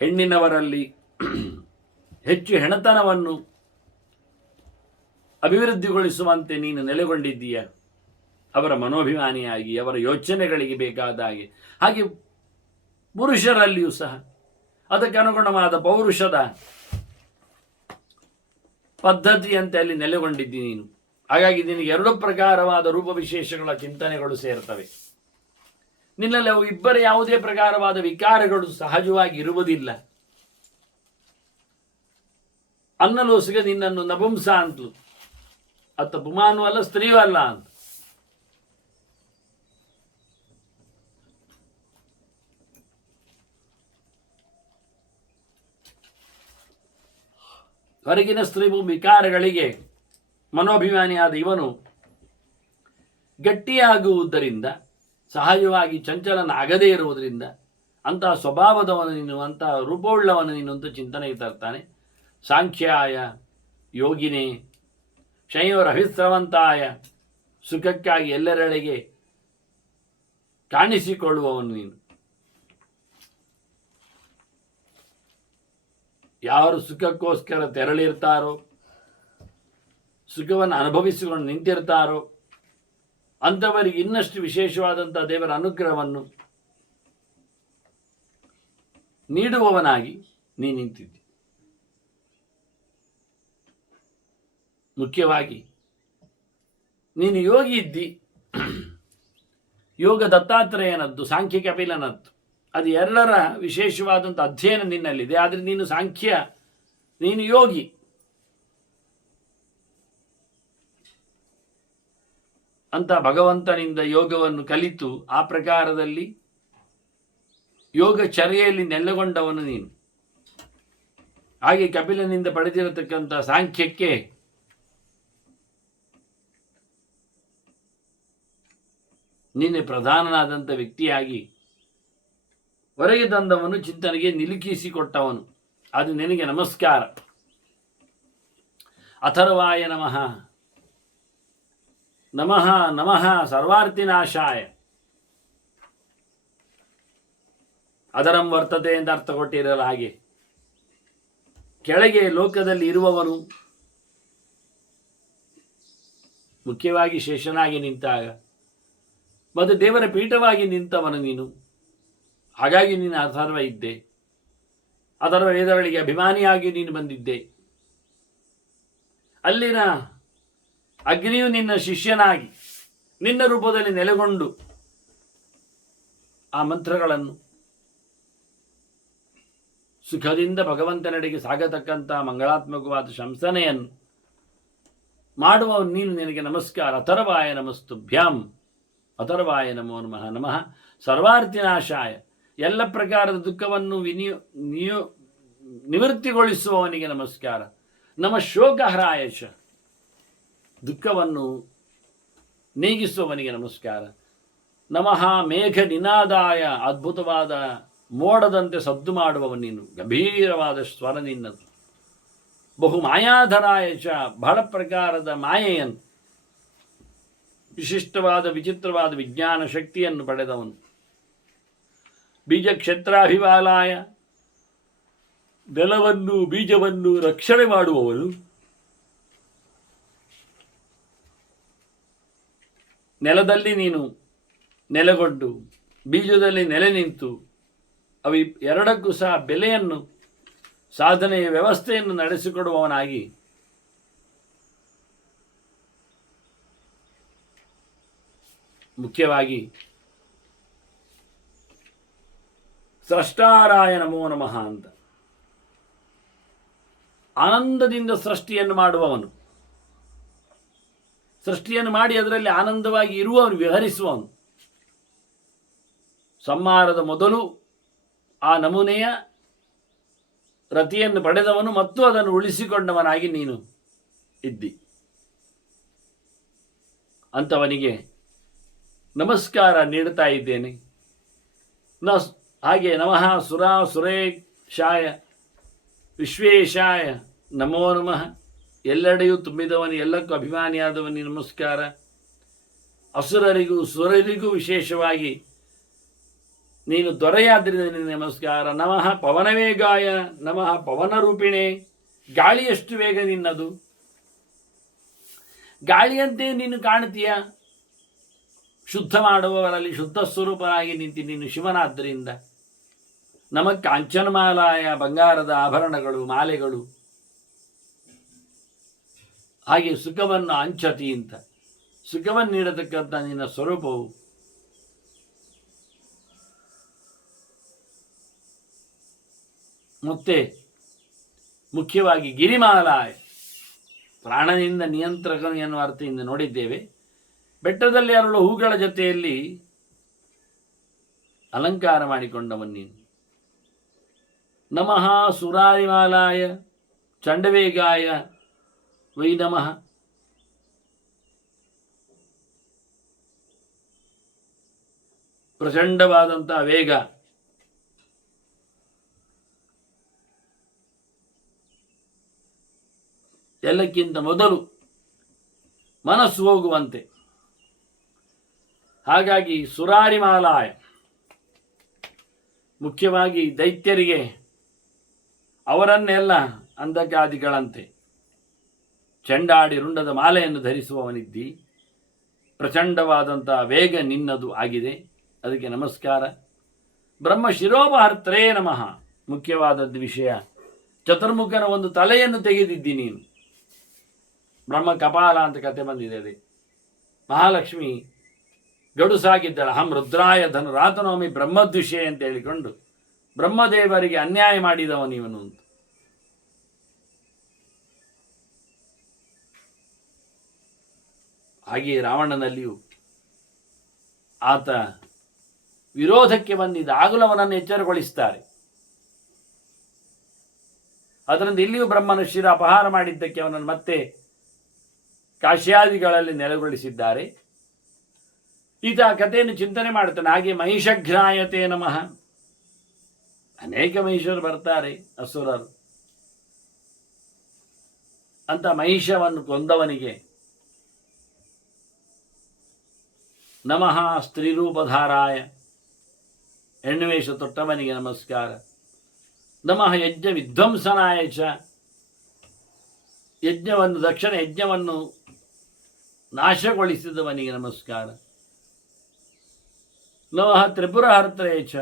ಹೆಣ್ಣಿನವರಲ್ಲಿ ಹೆಚ್ಚು ಹೆಣತನವನ್ನು ಅಭಿವೃದ್ಧಿಗೊಳಿಸುವಂತೆ ನೀನು ನೆಲೆಗೊಂಡಿದ್ದೀಯ. ಅವರ ಮನೋಭಿಮಾನಿಯಾಗಿ, ಅವರ ಯೋಚನೆಗಳಿಗೆ ಬೇಕಾದ ಹಾಗೆ ಪುರುಷರಲ್ಲಿಯೂ ಸಹ ಅದಕ್ಕೆ ಅನುಗುಣವಾದ ಪೌರುಷದ ಪದ್ಧತಿಯಂತೆ ಅಲ್ಲಿ ನೆಲೆಗೊಂಡಿದ್ದಿ ನೀನು. ಹಾಗಾಗಿ ನಿನಗೆ ಎರಡು ಪ್ರಕಾರವಾದ ರೂಪವಿಶೇಷಗಳ ಚಿಂತನೆಗಳು ಸೇರ್ತವೆ. ನಿನ್ನಲ್ಲಿ ಅವು ಇಬ್ಬರ ಯಾವುದೇ ಪ್ರಕಾರವಾದ ವಿಕಾರಗಳು ಸಹಜವಾಗಿ ಇರುವುದಿಲ್ಲ. ಅನ್ನಲೋಸಿಗೆ ನಿನ್ನನ್ನು ನಪುಂಸ ಅಂತಲೂ, ಅತ್ತ ಪುಮಾನು ಅಲ್ಲ ಸ್ತ್ರೀಯೂ ಅಲ್ಲ ಅಂತ. ಹೊರಗಿನ ಸ್ತ್ರೀ ವಿಕಾರಗಳಿಗೆ ಮನೋಭಿಮಾನಿಯಾದ ಇವನು ಗಟ್ಟಿಯಾಗುವುದರಿಂದ, ಸಹಜವಾಗಿ ಚಂಚಲನ ಆಗದೇ ಇರುವುದರಿಂದ ಅಂತಹ ಸ್ವಭಾವದವನು ನೀನು, ಅಂತಹ ರೂಪವುಳ್ಳವನು ನೀನು ಅಂತ ಚಿಂತನೆಗೆ ತರ್ತಾನೆ. ಸಾಂಖ್ಯಾಯ ಯೋಗಿನೇ ಶಯೋರಭಿಸ್ರವಂತಾಯ, ಸುಖಕ್ಕಾಗಿ ಎಲ್ಲರೆಡೆಗೆ ಕಾಣಿಸಿಕೊಳ್ಳುವವನು ನೀನು. ಯಾರು ಸುಖಕ್ಕೋಸ್ಕರ ತೆರಳಿರ್ತಾರೋ, ಸುಖವನ್ನು ಅನುಭವಿಸಿಕೊಂಡು ನಿಂತಿರ್ತಾರೋ ಅಂಥವರಿಗೆ ಇನ್ನಷ್ಟು ವಿಶೇಷವಾದಂಥ ದೇವರ ಅನುಗ್ರಹವನ್ನು ನೀಡುವವನಾಗಿ ನೀ ನಿಂತಿದ್ದಿ. ಮುಖ್ಯವಾಗಿ ನೀನು ಯೋಗಿ ಇದ್ದಿ. ಯೋಗ ದತ್ತಾತ್ರೇಯನದ್ದು, ಸಾಂಖ್ಯ ಕಪಿಲನದ್ದು, ಅದು ಎರಡರ ವಿಶೇಷವಾದಂಥ ಅಧ್ಯಯನ ನಿನ್ನಲ್ಲಿದೆ. ಆದರೆ ನೀನು ಸಾಂಖ್ಯ, ನೀನು ಯೋಗಿ. ಅಂತ ಭಗವಂತನಿಂದ ಯೋಗವನ್ನು ಕಲಿತು ಆ ಪ್ರಕಾರದಲ್ಲಿ ಯೋಗಚರ್ಯೆಯಲ್ಲಿ ನೆಲೆಗೊಂಡವನು ನೀನು. ಹಾಗೆ ಕಪಿಲನಿಂದ ಪಡೆದಿರತಕ್ಕಂಥ ಸಾಂಖ್ಯಕ್ಕೆ ನೀನೆ ಪ್ರಧಾನನಾದಂಥ ವ್ಯಕ್ತಿಯಾಗಿ ಹೊರಗೆ ತಂದವನು, ಚಿಂತನೆಗೆ ನಿಲುಕಿಸಿಕೊಟ್ಟವನು. ಅದು ನಿನಗೆ ನಮಸ್ಕಾರ. ಅಥರ್ವಾಯ ನಮಃ ನಮಃ ನಮಃ ಸರ್ವಾರ್ಥಿನಾಶಾಯ. ಅದರಂ ವರ್ತತೆ ಎಂದು ಅರ್ಥ ಕೊಟ್ಟಿರಲ್ಲ ಹಾಗೆ ಕೆಳಗೆ ಲೋಕದಲ್ಲಿ ಇರುವವನು ಮುಖ್ಯವಾಗಿ ಶೇಷನಾಗಿ ನಿಂತಾಗ ಮತ್ತು ದೇವರ ಪೀಠವಾಗಿ ನಿಂತವನು ನೀನು. ಹಾಗಾಗಿ ನೀನು ಅಥರ್ವ ಇದ್ದೆ. ಅಥರ್ವ ವೇದಗಳಿಗೆ ಅಭಿಮಾನಿಯಾಗಿ ನೀನು ಬಂದಿದ್ದೆ. ಅಲ್ಲಿನ ಅಗ್ನಿಯು ನಿನ್ನ ಶಿಷ್ಯನಾಗಿ ನಿನ್ನ ರೂಪದಲ್ಲಿ ನೆಲೆಗೊಂಡು ಆ ಮಂತ್ರಗಳನ್ನು ಸುಖದಿಂದ ಭಗವಂತನೆಡೆಗೆ ಸಾಗತಕ್ಕಂಥ ಮಂಗಳಾತ್ಮಕವಾದ ಶಂಸನೆಯನ್ನು ಮಾಡುವವನು ನೀನು. ನಿನಗೆ ನಮಸ್ಕಾರ. ಅಥರ್ವಾಯ ನಮಸ್ತುಭ್ಯಾಂ. ಅಥರ್ವಾಯ ನಮೋ ನಮಃ. ನಮಃ ಸರ್ವಾರ್ಥಿನಾಶಾಯ. ಎಲ್ಲ ಪ್ರಕಾರದ ದುಃಖವನ್ನು ನಿವೃತ್ತಿಗೊಳಿಸುವವನಿಗೆ ನಮಸ್ಕಾರ. ನಮ ಶೋಕಹರಾಯಶ. ದುಃಖವನ್ನು ನೀಗಿಸುವವನಿಗೆ ನಮಸ್ಕಾರ. ನಮಃ ಮೇಘ ನಿನಾದಾಯ. ಅದ್ಭುತವಾದ ಮೋಡದಂತೆ ಸದ್ದು ಮಾಡುವವನು ನೀನು. ಗಂಭೀರವಾದ ಸ್ವರ ನಿನ್ನದು. ಬಹು ಮಾಯಾಧರಾಯ ಚ. ಬಹಳ ಪ್ರಕಾರದ ಮಾಯೆಯನ್ನು, ವಿಶಿಷ್ಟವಾದ ವಿಚಿತ್ರವಾದ ವಿಜ್ಞಾನ ಶಕ್ತಿಯನ್ನು ಪಡೆದವನು. ಬೀಜಕ್ಷೇತ್ರಾಭಿವಾಲಾಯ. ನೆಲವನ್ನು, ಬೀಜವನ್ನು ರಕ್ಷಣೆ ಮಾಡುವವನು. ನೆಲದಲ್ಲಿ ನೀನು ನೆಲೆಗೊಂಡು ಬೀಜದಲ್ಲಿ ನೆಲೆ ನಿಂತು ಅವು ಎರಡಕ್ಕೂ ಸಹ ಬೆಲೆಯನ್ನು ಸಾಧನೆಯ ವ್ಯವಸ್ಥೆಯನ್ನು ನಡೆಸಿಕೊಡುವವನಾಗಿ ಮುಖ್ಯವಾಗಿ ಸ್ರಷ್ಟಾರಾಯ ನಮೋ ನಮಃ ಅಂತ ಆನಂದದಿಂದ ಸೃಷ್ಟಿಯನ್ನು ಮಾಡುವವನು, ಸೃಷ್ಟಿಯನ್ನು ಮಾಡಿ ಅದರಲ್ಲಿ ಆನಂದವಾಗಿ ಇರುವವನು, ವಿಹರಿಸುವವನು. ಸಂಹಾರದ ಮೊದಲು ಆ ನಮೂನೆಯ ರತಿಯನ್ನು ಪಡೆದವನು ಮತ್ತು ಅದನ್ನು ಉಳಿಸಿಕೊಂಡವನಾಗಿ ನೀನು ಇದ್ದಿ. ಅಂಥವನಿಗೆ ನಮಸ್ಕಾರ ನೀಡುತ್ತಾ ಇದ್ದೇನೆ. ಹಾಗೆ ನಮಃ ಸುರೇಶಾಯ ವಿಶ್ವೇಶಾಯ ನಮೋ ನಮಃ. ಎಲ್ಲೆಡೆಯೂ ತುಂಬಿದವನು, ಎಲ್ಲಕ್ಕೂ ಅಭಿಮಾನಿಯಾದವನಿಗೆ ನಮಸ್ಕಾರ. ಅಸುರರಿಗೂ ಸುರರಿಗೂ ವಿಶೇಷವಾಗಿ ನೀನು ದೊರೆಯಾದ್ರಿಂದ ನಿನ್ನ ನಮಸ್ಕಾರ. ನಮಃ ಪವನವೇಗಾಯ ನಮಃ ಪವನರೂಪಿಣೆ. ಗಾಳಿಯಷ್ಟು ವೇಗ ನಿನ್ನದು, ಗಾಳಿಯಂತೆ ನೀನು ಕಾಣ್ತೀಯ. ಶುದ್ಧ ಮಾಡುವವರಲ್ಲಿ ಶುದ್ಧ ಸ್ವರೂಪರಾಗಿ ನಿಂತಿ ನೀನು ಶಿವನಾದ್ದರಿಂದ ನಮಗೆ ಕಾಂಚನಮಾಲಾಯ ಬಂಗಾರದ ಆಭರಣಗಳು, ಮಾಲೆಗಳು, ಹಾಗೆ ಸುಖವನ್ನು ಅಂಚತಿ ಅಂತ ಸುಖವನ್ನು ನೀಡತಕ್ಕಂಥ ನಿನ್ನ ಸ್ವರೂಪವು ಮತ್ತೆ ಮುಖ್ಯವಾಗಿ ಗಿರಿಮಾಲಾಯ ಪ್ರಾಣನಿಂದ ನಿಯಂತ್ರಕನು ಎನ್ನುವ ಅರ್ಥದಿಂದ ನೋಡಿದ್ದೇವೆ. ಬೆಟ್ಟದಲ್ಲಿ ಅರಳುವ ಹೂಗಳ ಜೊತೆಯಲ್ಲಿ ಅಲಂಕಾರ ಮಾಡಿಕೊಂಡವನು ನೀನು. ನಮಃ ಸುರಾರಿಮಾಲಾಯ ಚಂಡವೇಗಾಯ ವೈ ನಮಃ. ಪ್ರಚಂಡವಾದಂಥ ವೇಗ, ಎಲ್ಲಕ್ಕಿಂತ ಮೊದಲು ಮನಸ್ಸು ಹೋಗುವಂತೆ. ಹಾಗಾಗಿ ಸುರಾರಿಮಾಲಾಯ ಮುಖ್ಯವಾಗಿ ದೈತ್ಯರಿಗೆ ಅವರನ್ನೆಲ್ಲ ಅಂಧಕಾದಿಗಳಂತೆ ಚೆಂಡಾಡಿ ರುಂಡದ ಮಾಲೆಯನ್ನು ಧರಿಸುವವನಿದ್ದಿ. ಪ್ರಚಂಡವಾದಂಥ ವೇಗ ನಿನ್ನದು ಆಗಿದೆ, ಅದಕ್ಕೆ ನಮಸ್ಕಾರ. ಬ್ರಹ್ಮ ಶಿರೋಪಹರ್ತರೇ ನಮಃ. ಮುಖ್ಯವಾದದ್ದು ವಿಷಯ, ಚತುರ್ಮುಖನ ಒಂದು ತಲೆಯನ್ನು ತೆಗೆದಿದ್ದಿ ನೀನು. ಬ್ರಹ್ಮ ಕಪಾಲ ಅಂತ ಕತೆ ಬಂದಿದೆ. ಅದೇ ಮಹಾಲಕ್ಷ್ಮಿ ಗಡುಸಾಗಿದ್ದಾಳೆ. ಅಹಂ ರುದ್ರಾಯ ಧನುರಾತನೋಮಿ ಬ್ರಹ್ಮದ್ವಿಷಯ ಅಂತ ಹೇಳಿಕೊಂಡು ಬ್ರಹ್ಮದೇವರಿಗೆ ಅನ್ಯಾಯ ಮಾಡಿದವನಿವನು ಅಂತ. ಹಾಗೆಯೇ ರಾವಣನಲ್ಲಿಯೂ ಆತ ವಿರೋಧಕ್ಕೆ ಬಂದಿದ್ದ ಆಗಲವನನ್ನು ಎಚ್ಚರಗೊಳಿಸ್ತಾರೆ. ಅದರಿಂದ ಇಲ್ಲಿಯೂ ಬ್ರಹ್ಮನ ಶಿರ ಅಪಹಾರ ಮಾಡಿದ್ದಕ್ಕೆ ಅವನನ್ನು ಮತ್ತೆ ಕಾಶ್ಯಾದಿಗಳಲ್ಲಿ ನೆಲೆಗೊಳಿಸಿದ್ದಾರೆ. ಈತ ಆ ಕಥೆಯನ್ನು ಚಿಂತನೆ ಮಾಡ್ತಾನೆ. ಹಾಗೆ ಮಹಿಷಘ್ರಾಯತೆ ನಮಃ. ಅನೇಕ ಮಹಿಷರು ಬರ್ತಾರೆ, ಅಸುರರು ಅಂತ. ಮಹಿಷವನ್ನು ಕೊಂದವನಿಗೆ ನಮಃ. ಸ್ತ್ರೀರೂಪಧಾರಾಯ ಹೆಣ್ಣುವೇಷ ತೊಟ್ಟವನಿಗೆ ನಮಸ್ಕಾರ. ನಮಃ ಯಜ್ಞ ವಿಧ್ವಂಸನಾಯ ಚ. ಯಜ್ಞವನ್ನು ದಕ್ಷಿಣ ಯಜ್ಞವನ್ನು ನಾಶಗೊಳಿಸಿದವನಿಗೆ ನಮಸ್ಕಾರ. ನಮಃ ತ್ರಿಪುರಹರ್ತರೇ ಚ.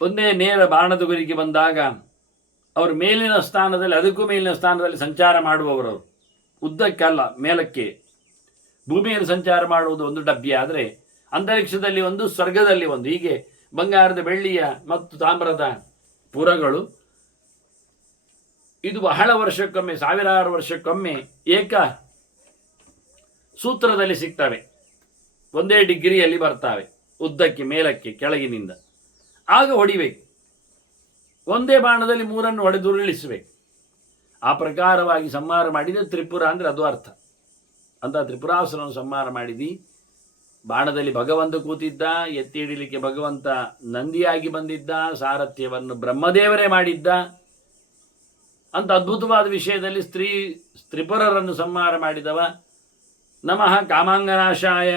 ಒಂದೇ ನೇರ ಬಾಣದ ಗುರಿಗೆ ಬಂದಾಗ ಅವರು ಮೇಲಿನ ಸ್ಥಾನದಲ್ಲಿ, ಅದಕ್ಕೂ ಮೇಲಿನ ಸ್ಥಾನದಲ್ಲಿ ಸಂಚಾರ ಮಾಡುವವರು. ಉದ್ದಕ್ಕಲ್ಲ, ಮೇಲಕ್ಕೆ. ಭೂಮಿಯಲ್ಲಿ ಸಂಚಾರ ಮಾಡುವುದು ಒಂದು ಡಬ್ಬಿ ಆದರೆ ಅಂತರಿಕ್ಷದಲ್ಲಿ ಒಂದು, ಸ್ವರ್ಗದಲ್ಲಿ ಒಂದು. ಹೀಗೆ ಬಂಗಾರದ, ಬೆಳ್ಳಿಯ ಮತ್ತು ತಾಮ್ರದ ಪುರಗಳು ಇದು ಬಹಳ ವರ್ಷಕ್ಕೊಮ್ಮೆ, ಸಾವಿರಾರು ವರ್ಷಕ್ಕೊಮ್ಮೆ ಏಕ ಸೂತ್ರದಲ್ಲಿ ಸಿಗ್ತವೆ. ಒಂದೇ ಡಿಗ್ರಿಯಲ್ಲಿ ಬರ್ತವೆ, ಉದ್ದಕ್ಕೆ, ಮೇಲಕ್ಕೆ, ಕೆಳಗಿನಿಂದ. ಆಗ ಹೊಡಿಬೇಕು. ಒಂದೇ ಬಾಣದಲ್ಲಿ ಮೂರನ್ನು ಹೊಡೆದುರುಳಿಸಬೇಕು. ಆ ಪ್ರಕಾರವಾಗಿ ಸಂಹಾರ ಮಾಡಿದ ತ್ರಿಪುರ ಅಂದರೆ ಅದು ಅರ್ಥ. ಅಂತ ತ್ರಿಪುರಾಸುರನ್ನು ಸಂಹಾರ ಮಾಡಿದಿ. ಬಾಣದಲ್ಲಿ ಭಗವಂತ ಕೂತಿದ್ದ, ಎತ್ತಿ ಹಿಡಿಲಿಕ್ಕೆ ಭಗವಂತ ನಂದಿಯಾಗಿ ಬಂದಿದ್ದ, ಸಾರಥ್ಯವನ್ನು ಬ್ರಹ್ಮದೇವರೇ ಮಾಡಿದ್ದ ಅಂತ ಅದ್ಭುತವಾದ ವಿಷಯದಲ್ಲಿ ತ್ರಿಪುರರನ್ನು ಸಂಹಾರ ಮಾಡಿದವ. ನಮಃ ಕಾಮಾಂಗನಾಶಾಯ.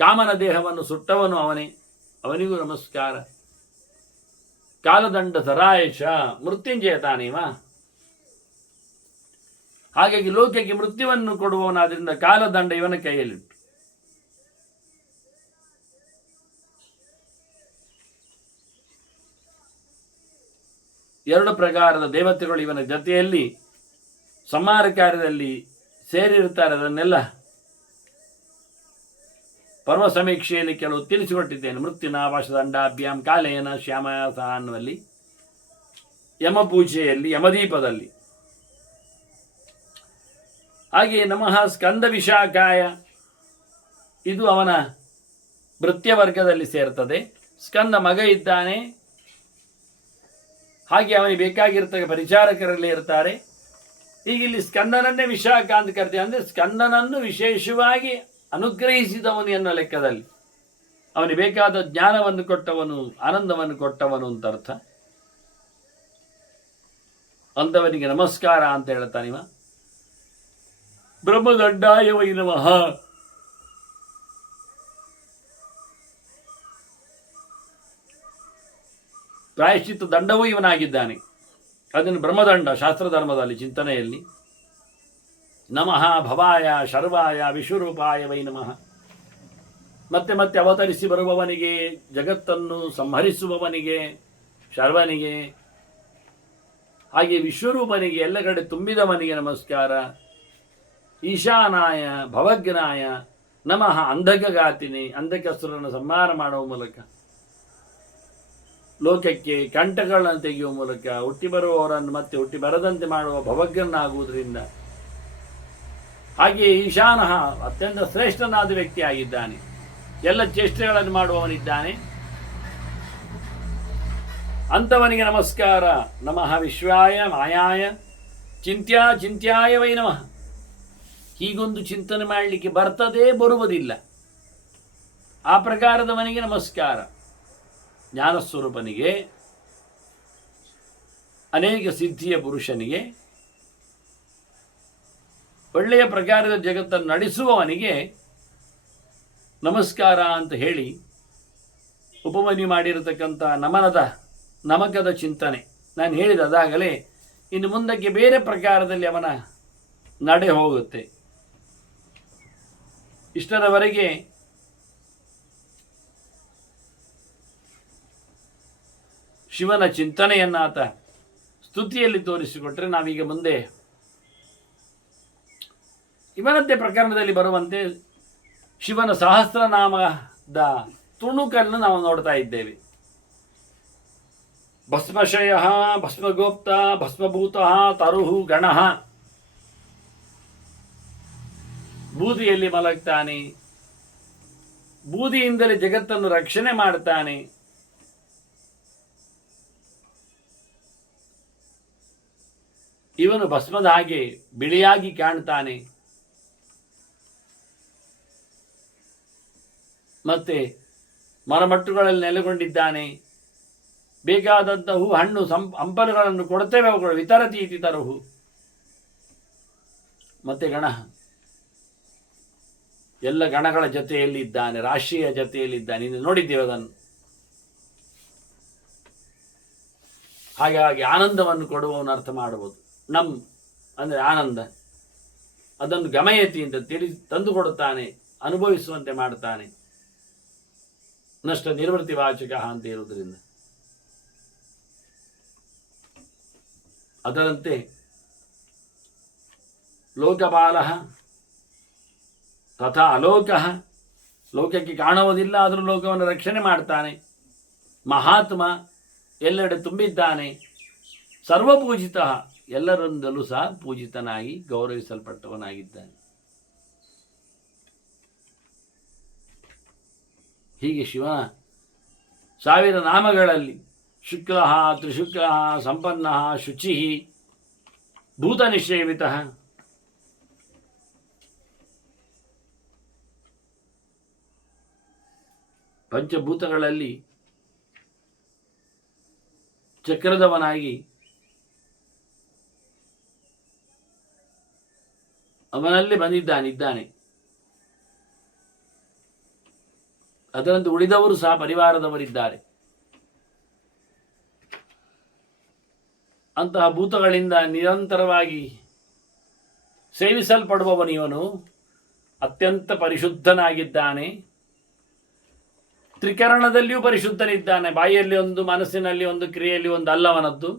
ಕಾಮನ ದೇಹವನ್ನು ಸುಟ್ಟವನು ಅವನೇ, ಅವನಿಗೂ ನಮಸ್ಕಾರ. ಕಾಲದಂಡ ಸರಾಯಶ ಮೃತ್ಯುಂಜಯ ತಾನೇವ. ಹಾಗಾಗಿ ಲೋಕಕ್ಕೆ ಮೃತ್ಯುವನ್ನು ಕೊಡುವವನಾದ್ರಿಂದ ಕಾಲದಂಡ ಇವನ ಕೈಯಲ್ಲಿಟ್ಟು. ಎರಡು ಪ್ರಕಾರದ ದೇವತೆಗಳು ಇವನ ಜೊತೆಯಲ್ಲಿ ಸಂಹಾರ ಕಾರ್ಯದಲ್ಲಿ ಸೇರಿರುತ್ತಾರೆ. ಅದನ್ನೆಲ್ಲ ಪರ್ವ ಸಮೀಕ್ಷೆಯಲ್ಲಿ ಕೆಲವು ತಿಳಿಸಿಕೊಟ್ಟಿದ್ದೇನೆ. ಮೃತ್ಯುನ ವಶದಂಡಾಭ್ಯಾಂ ಕಾಲೇನ ಶ್ಯಾಮಯಾಸ ಅನ್ನುವಲ್ಲಿ, ಯಮಪೂಜೆಯಲ್ಲಿ, ಯಮದೀಪದಲ್ಲಿ. ಹಾಗೆಯೇ ನಮಃ ಸ್ಕಂದ ವಿಶಾಖಾಯ, ಇದು ಅವನ ಭೃತ್ಯವರ್ಗದಲ್ಲಿ ಸೇರ್ತದೆ. ಸ್ಕಂದ ಮಗ ಇದ್ದಾನೆ, ಹಾಗೆ ಅವನಿಗೆ ಬೇಕಾಗಿರ್ತಕ್ಕ ಪರಿಚಾರಕರಲ್ಲಿ ಇರ್ತಾರೆ. ಈಗ ಇಲ್ಲಿ ಸ್ಕಂದನನ್ನೇ ವಿಶಾಖ ಅಂತ ಕರಿತೀವಿ. ಅಂದರೆ ಸ್ಕಂದನನ್ನು ವಿಶೇಷವಾಗಿ ಅನುಗ್ರಹಿಸಿದವನು ಎನ್ನುವ ಲೆಕ್ಕದಲ್ಲಿ ಅವನಿಗೆ ಬೇಕಾದ ಜ್ಞಾನವನ್ನು ಕೊಟ್ಟವನು, ಆನಂದವನ್ನು ಕೊಟ್ಟವನು ಅಂತ ಅರ್ಥ. ಅಂದವನಿಗೆ ನಮಸ್ಕಾರ ಅಂತ ಹೇಳ್ತಾನಿವ. ಬ್ರಹ್ಮದಂಡಾಯ ವೈ ನಮಃ. ಪ್ರಾಯಶ್ಚಿತ್ತ ದಂಡವೂ ಇವನಾಗಿದ್ದಾನೆ. ಅದನ್ನು ಬ್ರಹ್ಮದಂಡ ಶಾಸ್ತ್ರಧರ್ಮದಲ್ಲಿ ಚಿಂತನೆಯಲ್ಲಿ ನಮಃ ಭವಾಯ ಶರ್ವಾಯ ವಿಶ್ವರೂಪಾಯ ವೈ ನಮಃ. ಮತ್ತೆ ಮತ್ತೆ ಅವತರಿಸಿ ಬರುವವನಿಗೆ, ಜಗತ್ತನ್ನು ಸಂಹರಿಸುವವನಿಗೆ, ಶರ್ವನಿಗೆ, ಹಾಗೆ ವಿಶ್ವರೂಪನಿಗೆ, ಎಲ್ಲ ಕಡೆ ತುಂಬಿದವನಿಗೆ ನಮಸ್ಕಾರ. ಈಶಾನಾಯ ಭವಗ್ನಾಯ ನಮಃ. ಅಂಧಕಘಾತಿನಿ, ಅಂಧಕಸುರನ್ನು ಸಂಹಾರ ಮಾಡುವ ಮೂಲಕ, ಲೋಕಕ್ಕೆ ಕಂಟಗಳನ್ನು ತೆಗೆಯುವ ಮೂಲಕ, ಹುಟ್ಟಿ ಬರುವವರನ್ನು ಮತ್ತೆ ಹುಟ್ಟಿ ಬರದಂತೆ ಮಾಡುವ ಭವಗ್ನಾಗುವುದರಿಂದ. ಹಾಗೆಯೇ ಈಶಾನಃ ಅತ್ಯಂತ ಶ್ರೇಷ್ಠನಾದ ವ್ಯಕ್ತಿಯಾಗಿದ್ದಾನೆ. ಎಲ್ಲ ಚೇಷ್ಟೆಗಳನ್ನು ಮಾಡುವವನಿದ್ದಾನೆ. ಅಂಥವನಿಗೆ ನಮಸ್ಕಾರ. ನಮಃ ವಿಶ್ವಾಯ ಮಾಯಾಯ ಚಿಂತ್ಯಾಯ ವೈ ನಮಃ. ಹೀಗೊಂದು ಚಿಂತನೆ ಮಾಡಲಿಕ್ಕೆ ಬರ್ತದೇ, ಬರುವುದಿಲ್ಲ. ಆ ಪ್ರಕಾರದವನಿಗೆ ನಮಸ್ಕಾರ. ಜ್ಞಾನಸ್ವರೂಪನಿಗೆ, ಅನೇಕ ಸಿದ್ಧಿಯ ಪುರುಷನಿಗೆ, ಒಳ್ಳೆಯ ಪ್ರಕಾರದ ಜಗತ್ತನ್ನು ನಡೆಸುವವನಿಗೆ ನಮಸ್ಕಾರ ಅಂತ ಹೇಳಿ ಉಪಮನ್ಯು ಮಾಡಿರತಕ್ಕಂಥ ನಮಕದ ಚಿಂತನೆ ನಾನು ಹೇಳಿದ. ಅದಾಗಲೇ ಇನ್ನು ಮುಂದಕ್ಕೆ ಬೇರೆ ಪ್ರಕಾರದಲ್ಲಿ ಅವನ ನಡೆ ಹೋಗುತ್ತೆ. ಇಷ್ಟರವರೆಗೆ ಶಿವನ ಚಿಂತನೆಯನ್ನಾತ ಸ್ತುತಿಯಲ್ಲಿ ತೋರಿಸಿಕೊಟ್ರೆ, ನಾವೀಗ ಮುಂದೆ ಇವನದ್ದೇ ಪ್ರಕರಣದಲ್ಲಿ ಬರುವಂತೆ ಶಿವನ ಸಹಸ್ರನಾಮದ ತುಣುಕನ್ನು ನಾವು ನೋಡ್ತಾ ಇದ್ದೇವೆ. ಭಸ್ಮಶಯ, ಭಸ್ಮಗೋಪ್ತ, ಭಸ್ಮಭೂತ, ತರುಹು ಗಣಃ. ಬೂದಿಯಲ್ಲಿ ಮಲಗ್ತಾನೆ, ಬೂದಿಯಿಂದಲೇ ಜಗತ್ತನ್ನು ರಕ್ಷಣೆ ಮಾಡ್ತಾನೆ. ಇವನು ಭಸ್ಮದ ಹಾಗೆ ಬಿಳಿಯಾಗಿ ಕಾಣ್ತಾನೆ. ಮತ್ತೆ ಮರಮಟ್ಟುಗಳಲ್ಲಿ ನೆಲೆಗೊಂಡಿದ್ದಾನೆ. ಬೇಕಾದಂತಹ ಹಣ್ಣು ಹಂಪಲುಗಳನ್ನು ಕೊಡ್ತೇವೆ, ಅವುಗಳು ವಿತರತಿ ಇತಿ ತರುಹು. ಮತ್ತೆ ಗಣ, ಎಲ್ಲ ಗಣಗಳ ಜೊತೆಯಲ್ಲಿ ಇದ್ದಾನೆ, ರಾಶಿಯ ಜೊತೆಯಲ್ಲಿದ್ದಾನೆ. ಇನ್ನು ನೋಡಿದ್ದೇವೆ ಅದನ್ನು. ಹಾಗಾಗಿ ಆನಂದವನ್ನು ಕೊಡುವವನು ಅರ್ಥ ಮಾಡಬಹುದು. ಅಂದರೆ ಆನಂದ, ಅದನ್ನು ಗಮಯತಿ ಅಂತ ತಂದುಕೊಡುತ್ತಾನೆ, ಅನುಭವಿಸುವಂತೆ ಮಾಡ್ತಾನೆ. ನಷ್ಟ ನಿರ್ವೃತ್ತಿ ವಾಚಕ ಅಂತ ಇರುವುದರಿಂದ ಅದರಂತೆ ಲೋಕಪಾಲ ತಥಾ ಅಲೋಕ. ಲೋಕಕ್ಕೆ ಕಾಣುವುದಿಲ್ಲ, ಆದರೂ ಲೋಕವನ್ನು ರಕ್ಷಣೆ ಮಾಡ್ತಾನೆ. ಮಹಾತ್ಮ, ಎಲ್ಲೆಡೆ ತುಂಬಿದ್ದಾನೆ. ಸರ್ವಪೂಜಿತ, ಎಲ್ಲರಿಂದಲೂ ಸಹ ಪೂಜಿತನಾಗಿ ಗೌರವಿಸಲ್ಪಟ್ಟವನಾಗಿದ್ದಾನೆ. ಹೀಗೆ ಶಿವನ 1000 ನಾಮಗಳಲ್ಲಿ ಶುಕ್ಲ, ತ್ರಿಶುಕ್ಲ, ಸಂಪನ್ನ, ಶುಚಿ, ಭೂತನಿಷೇವಿತ, ಪಂಚಭೂತಗಳಲ್ಲಿ ಚಕ್ರದವನಾಗಿ ಅವನಲ್ಲಿ ಇದ್ದಾನೆ. ಅದರಂತೆ ಉಳಿದವರು ಸಹ ಪರಿವಾರದವರಿದ್ದಾರೆ. ಅಂತಹ ಭೂತಗಳಿಂದ ನಿರಂತರವಾಗಿ ಸೇವಿಸಲ್ಪಡುವವನಿವನು ಅತ್ಯಂತ ಪರಿಶುದ್ಧನಾಗಿದ್ದಾನೆ. ತ್ರಿಕರಣದಲ್ಲಿಯೂ ಪರಿಶುದ್ಧನಿದ್ದಾನೆ. ಬಾಯಿಯಲ್ಲಿ ಒಂದು, ಮನಸ್ಸಿನಲ್ಲಿ ಒಂದು, ಕ್ರಿಯೆಯಲ್ಲಿ ಒಂದು ಅಲ್ಲವನದ್ದು.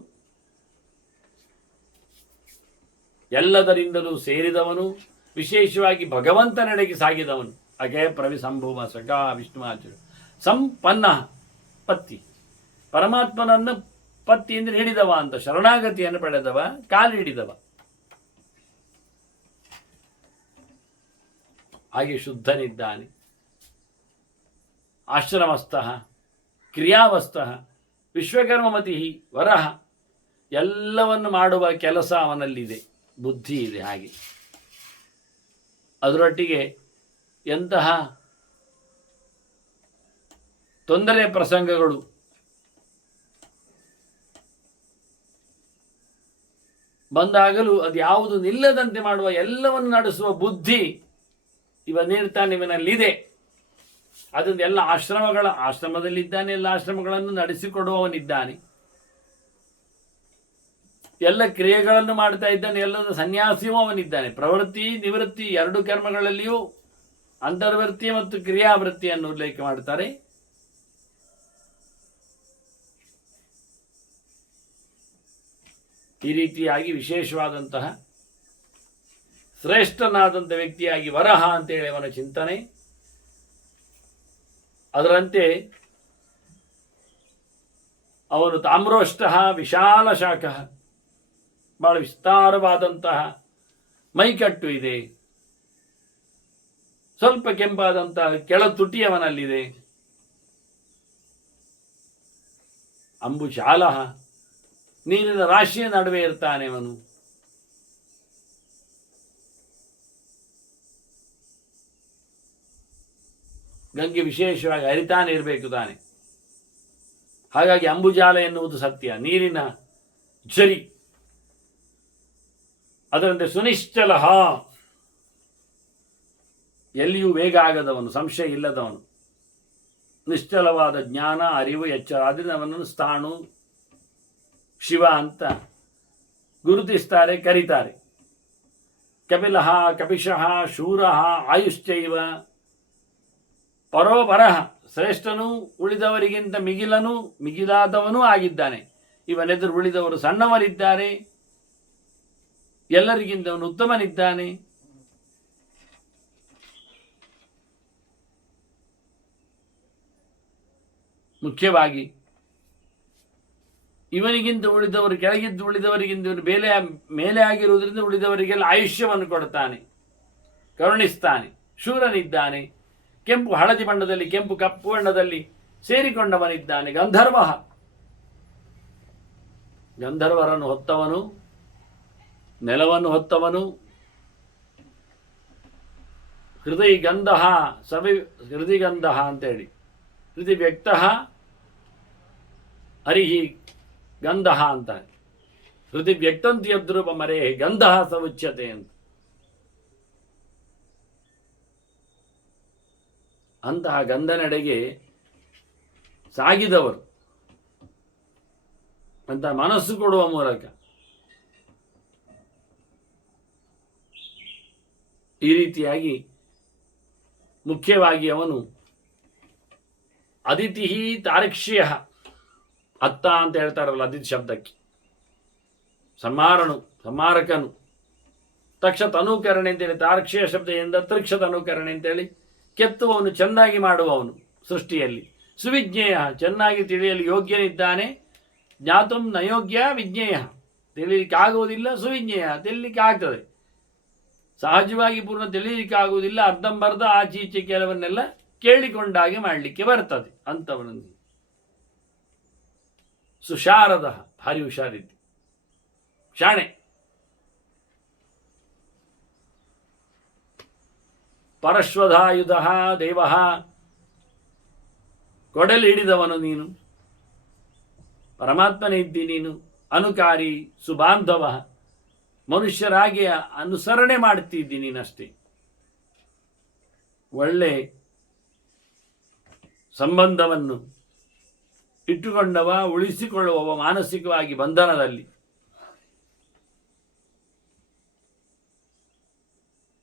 ಎಲ್ಲದರಿಂದಲೂ ಸೇರಿದವನು, ವಿಶೇಷವಾಗಿ ಭಗವಂತನೆಡೆಗೆ ಸಾಗಿದವನು. ಅಗೆ ಪ್ರವಿಸಂಭುವ ಸಖಾ ವಿಷ್ಣುವಾಚು ಸಂಪನ್ನ ಪತ್ತಿ, ಪರಮಾತ್ಮನನ್ನು ಪತ್ತಿಯಿಂದ ಹಿಡಿದವ ಅಂತ, ಶರಣಾಗತಿಯನ್ನು ಪಡೆದವ, ಕಾಲಿಡಿದವ. ಹಾಗೆ ಶುದ್ಧನಿದ್ದಾನೆ. ಆಶ್ರಮಸ್ಥಃ, ಕ್ರಿಯಾವಸ್ಥಃ, ವಿಶ್ವಕರ್ಮಮತಿ ವರಹ, ಎಲ್ಲವನ್ನು ಮಾಡುವ ಕೆಲಸ ಅವನಲ್ಲಿದೆ, ಬುದ್ಧಿ ಇದೆ. ಹಾಗೆ ಅದರೊಟ್ಟಿಗೆ ಎಂತಹ ತೊಂದರೆ ಪ್ರಸಂಗಗಳು ಬಂದಾಗಲೂ ಅದು ಯಾವುದು ನಿಲ್ಲದಂತೆ ಮಾಡುವ, ಎಲ್ಲವನ್ನು ನಡೆಸುವ ಬುದ್ಧಿ ಇವನೇಳ್ತಾನೆ, ಇವನಲ್ಲಿದೆ. ಅದರಿಂದ ಎಲ್ಲ ಆಶ್ರಮದಲ್ಲಿದ್ದಾನೆ, ಎಲ್ಲ ಆಶ್ರಮಗಳನ್ನು ನಡೆಸಿಕೊಡುವವನಿದ್ದಾನೆ, ಎಲ್ಲ ಕ್ರಿಯೆಗಳನ್ನು ಮಾಡ್ತಾ ಇದ್ದಾನೆ, ಎಲ್ಲದ ಸನ್ಯಾಸಿಯೂ ಅವನಿದ್ದಾನೆ. ಪ್ರವೃತ್ತಿ ನಿವೃತ್ತಿ ಎರಡು ಕರ್ಮಗಳಲ್ಲಿಯೂ ಅಂತರ್ವೃತ್ತಿ ಮತ್ತು ಕ್ರಿಯಾವೃತ್ತಿಯನ್ನು ಉಲ್ಲೇಖ ಮಾಡ್ತಾರೆ. ಈ ರೀತಿಯಾಗಿ ವಿಶೇಷವಾದಂತಹ ಶ್ರೇಷ್ಠನಾದಂಥ ವ್ಯಕ್ತಿಯಾಗಿ ವರಹ ಅಂತೇಳಿ ಅವನ ಚಿಂತನೆ. ಅದರಂತೆ ಅವನು ತಾಮ್ರೋಷ್ಟ ವಿಶಾಲ ಶಾಖ, ಬಹಳ ವಿಸ್ತಾರವಾದಂತಹ ಮೈಕಟ್ಟು ಇದೆ. ಸ್ವಲ್ಪ ಕೆಂಪಾದಂತಹ ಕೆಳತುಟಿ ಅವನಲ್ಲಿದೆ. ಅಂಬುಶಾಲ, ನೀರಿನ ರಾಶಿಯ ನಡುವೆ ಇರ್ತಾನೆ ಅವನು. ಗಂಗೆ ವಿಶೇಷವಾಗಿ ಹರಿತಾನೆ ಇರಬೇಕು ತಾನೆ. ಹಾಗಾಗಿ ಅಂಬುಜಾಲ ಎನ್ನುವುದು ಸತ್ಯ, ನೀರಿನ ಝರಿ. ಅದರಂತೆ ಸುನಿಶ್ಚಲ, ಎಲ್ಲಿಯೂ ವೇಗ ಆಗದವನು, ಸಂಶಯ ಇಲ್ಲದವನು, ನಿಶ್ಚಲವಾದ ಜ್ಞಾನ, ಅರಿವು, ಎಚ್ಚರ. ಆದ್ದರಿಂದ ಅವನನ್ನು ಸ್ಥಾಣು ಶಿವ ಅಂತ ಗುರುತಿಸ್ತಾರೆ, ಕರೀತಾರೆ. ಕಪಿಲಃ ಕಪಿಶಃ ಶೂರಃ ಆಯುಶ್ಚೈವ ಪರೋಪರಃ, ಶ್ರೇಷ್ಠನೂ ಉಳಿದವರಿಗಿಂತ ಮಿಗಿಲಾದವನೂ ಆಗಿದ್ದಾನೆ. ಇವನೆದುರು ಉಳಿದವರು ಸಣ್ಣವರಿದ್ದಾರೆ, ಎಲ್ಲರಿಗಿಂತ ಅವನು ಉತ್ತಮನಿದ್ದಾನೆ. ಮುಖ್ಯವಾಗಿ ಇವನಿಗಿಂತ ಉಳಿದವರು, ಕೆಳಗಿದ್ದು ಉಳಿದವರಿಗಿಂತ ಇವನು ಮೇಲೆ ಆಗಿರುವುದರಿಂದ ಉಳಿದವರಿಗೆಲ್ಲ ಆಯುಷ್ಯವನ್ನು ಕೊಡ್ತಾನೆ, ಕರುಣಿಸ್ತಾನೆ. ಶೂರನಿದ್ದಾನೆ, ಕೆಂಪು ಹಳದಿ ಬಣ್ಣದಲ್ಲಿ, ಕೆಂಪು ಕಪ್ಪು ಬಣ್ಣದಲ್ಲಿ ಸೇರಿಕೊಂಡವನಿದ್ದಾನೆ. ಗಂಧರ್ವರನ್ನು ಹೊತ್ತವನು, ನೆಲವನ್ನು ಹೊತ್ತವನು. ಹೃದಯಗಂಧ ಹೃದಯಗಂಧ ಅಂತೇಳಿ, ಹೃದಯ ವ್ಯಕ್ತ ಹರಿಹಿ ಗಂಧ ಅಂತ. ಹೃದಯ ವ್ಯಕ್ತಂತಿ ಯದ್ರೂಪ ಮರೇ ಗಂಧ ಸವುಚ್ಯತೆ ಅಂತ. ಅಂತಹ ಗಂಧನೆಡೆಗೆ ಸಾಗಿದವರು ಅಂತ ಮನಸ್ಸು ಕೊಡುವ ಮೂಲಕ ಈ ರೀತಿಯಾಗಿ ಮುಖ್ಯವಾಗಿ ಅವನು ಅದಿತಿ ತಾರಕ್ಷ್ಯ, ಅತ್ತ ಅಂತ ಹೇಳ್ತಾರಲ್ಲ ಅದಿತಿ ಶಬ್ದಕ್ಕೆ, ಸಂಹಾರಕನು. ತಕ್ಷ ತನೂಕರಣೆ ಅಂತೇಳಿ ತಾರಕ್ಷ್ಯ ಶಬ್ದದಿಂದ ತೃಕ್ಷ ತನೂಕರಣೆ ಅಂತೇಳಿ ಕೆತ್ತುವವನು, ಚೆನ್ನಾಗಿ ಮಾಡುವವನು. ಸೃಷ್ಟಿಯಲ್ಲಿ ಸುವಿಜ್ಞೇಯ, ಚೆನ್ನಾಗಿ ತಿಳಿಯಲು ಯೋಗ್ಯನಿದ್ದಾನೆ. ಜ್ಞಾತುಂ ನಯೋಗ್ಯ ವಿಜ್ಞೇಯ, ತಿಳಿಲಿಕ್ಕಾಗುವುದಿಲ್ಲ. ಸುವಿಜ್ಞೇಯ, ತಿಳಿಲಿಕ್ಕೆ ಆಗ್ತದೆ. ಸಹಜವಾಗಿ ಪೂರ್ಣ ತಿಳಿಲಿಕ್ಕಾಗುವುದಿಲ್ಲ, ಅರ್ಧಂಬರ್ಧ ಆಚೀಚೆ ಕೆಲವನ್ನೆಲ್ಲ ಕೇಳಿಕೊಂಡಾಗೆ ಮಾಡಲಿಕ್ಕೆ ಬರ್ತದೆ ಅಂಥವನನ್ನು. ಸುಶಾರದ, ಭಾರಿ ಹುಷಾರಿದ್ದೆ, ಶಾಣೆ. ಪರಶ್ವಧಾಯುಧ ದೇವ, ಕೊಡಲಿ ಹಿಡಿದವನು ನೀನು, ಪರಮಾತ್ಮನೇ ಇದ್ದಿ ನೀನು. ಅನುಕಾರಿ ಸುಬಾಂಧವ, ಮನುಷ್ಯರಾಗಿ ಅನುಸರಣೆ ಮಾಡ್ತಿದ್ದಿ ನೀನಷ್ಟೇ. ಒಳ್ಳೆ ಸಂಬಂಧವನ್ನು ಇಟ್ಟುಕೊಂಡವ, ಉಳಿಸಿಕೊಳ್ಳುವವ, ಮಾನಸಿಕವಾಗಿ ಬಂಧನದಲ್ಲಿ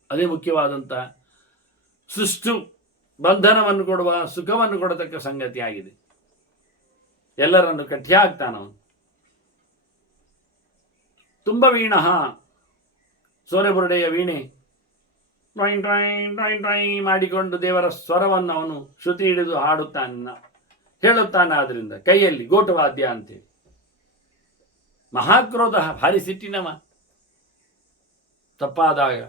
ಅದೇ ಮುಖ್ಯವಾದಂತಹ ಸೃಷ್ಟು ಬಂಧನವನ್ನು ಕೊಡುವ ಸುಖವನ್ನು ಕೊಡತಕ್ಕ ಸಂಗತಿ ಆಗಿದೆ. ಎಲ್ಲರನ್ನು ಕಟ್ಟಿ ಹಾಕ್ತಾನವನು. ತುಂಬ ವೀಣಃ, ಸೋರೆಬುರುಡೆಯ ವೀಣೆ ಟ್ರೈನ್ ಟ್ರೈನ್ ಟ್ರೈನ್ ಟ್ರೈನ್ ಮಾಡಿಕೊಂಡು ದೇವರ ಸ್ವರವನ್ನು ಅವನು ಶ್ರುತಿ ಹಿಡಿದು ಹಾಡುತ್ತಾನ, ಹೇಳುತ್ತಾನೆ. ಆದ್ರಿಂದ ಕೈಯಲ್ಲಿ ಗೋಟುವಾದ್ಯ ಅಂತೇಳಿ. ಮಹಾಕ್ರೋಧ, ಭಾರಿ ಸಿಟ್ಟಿನವ ತಪ್ಪಾದಾಗ.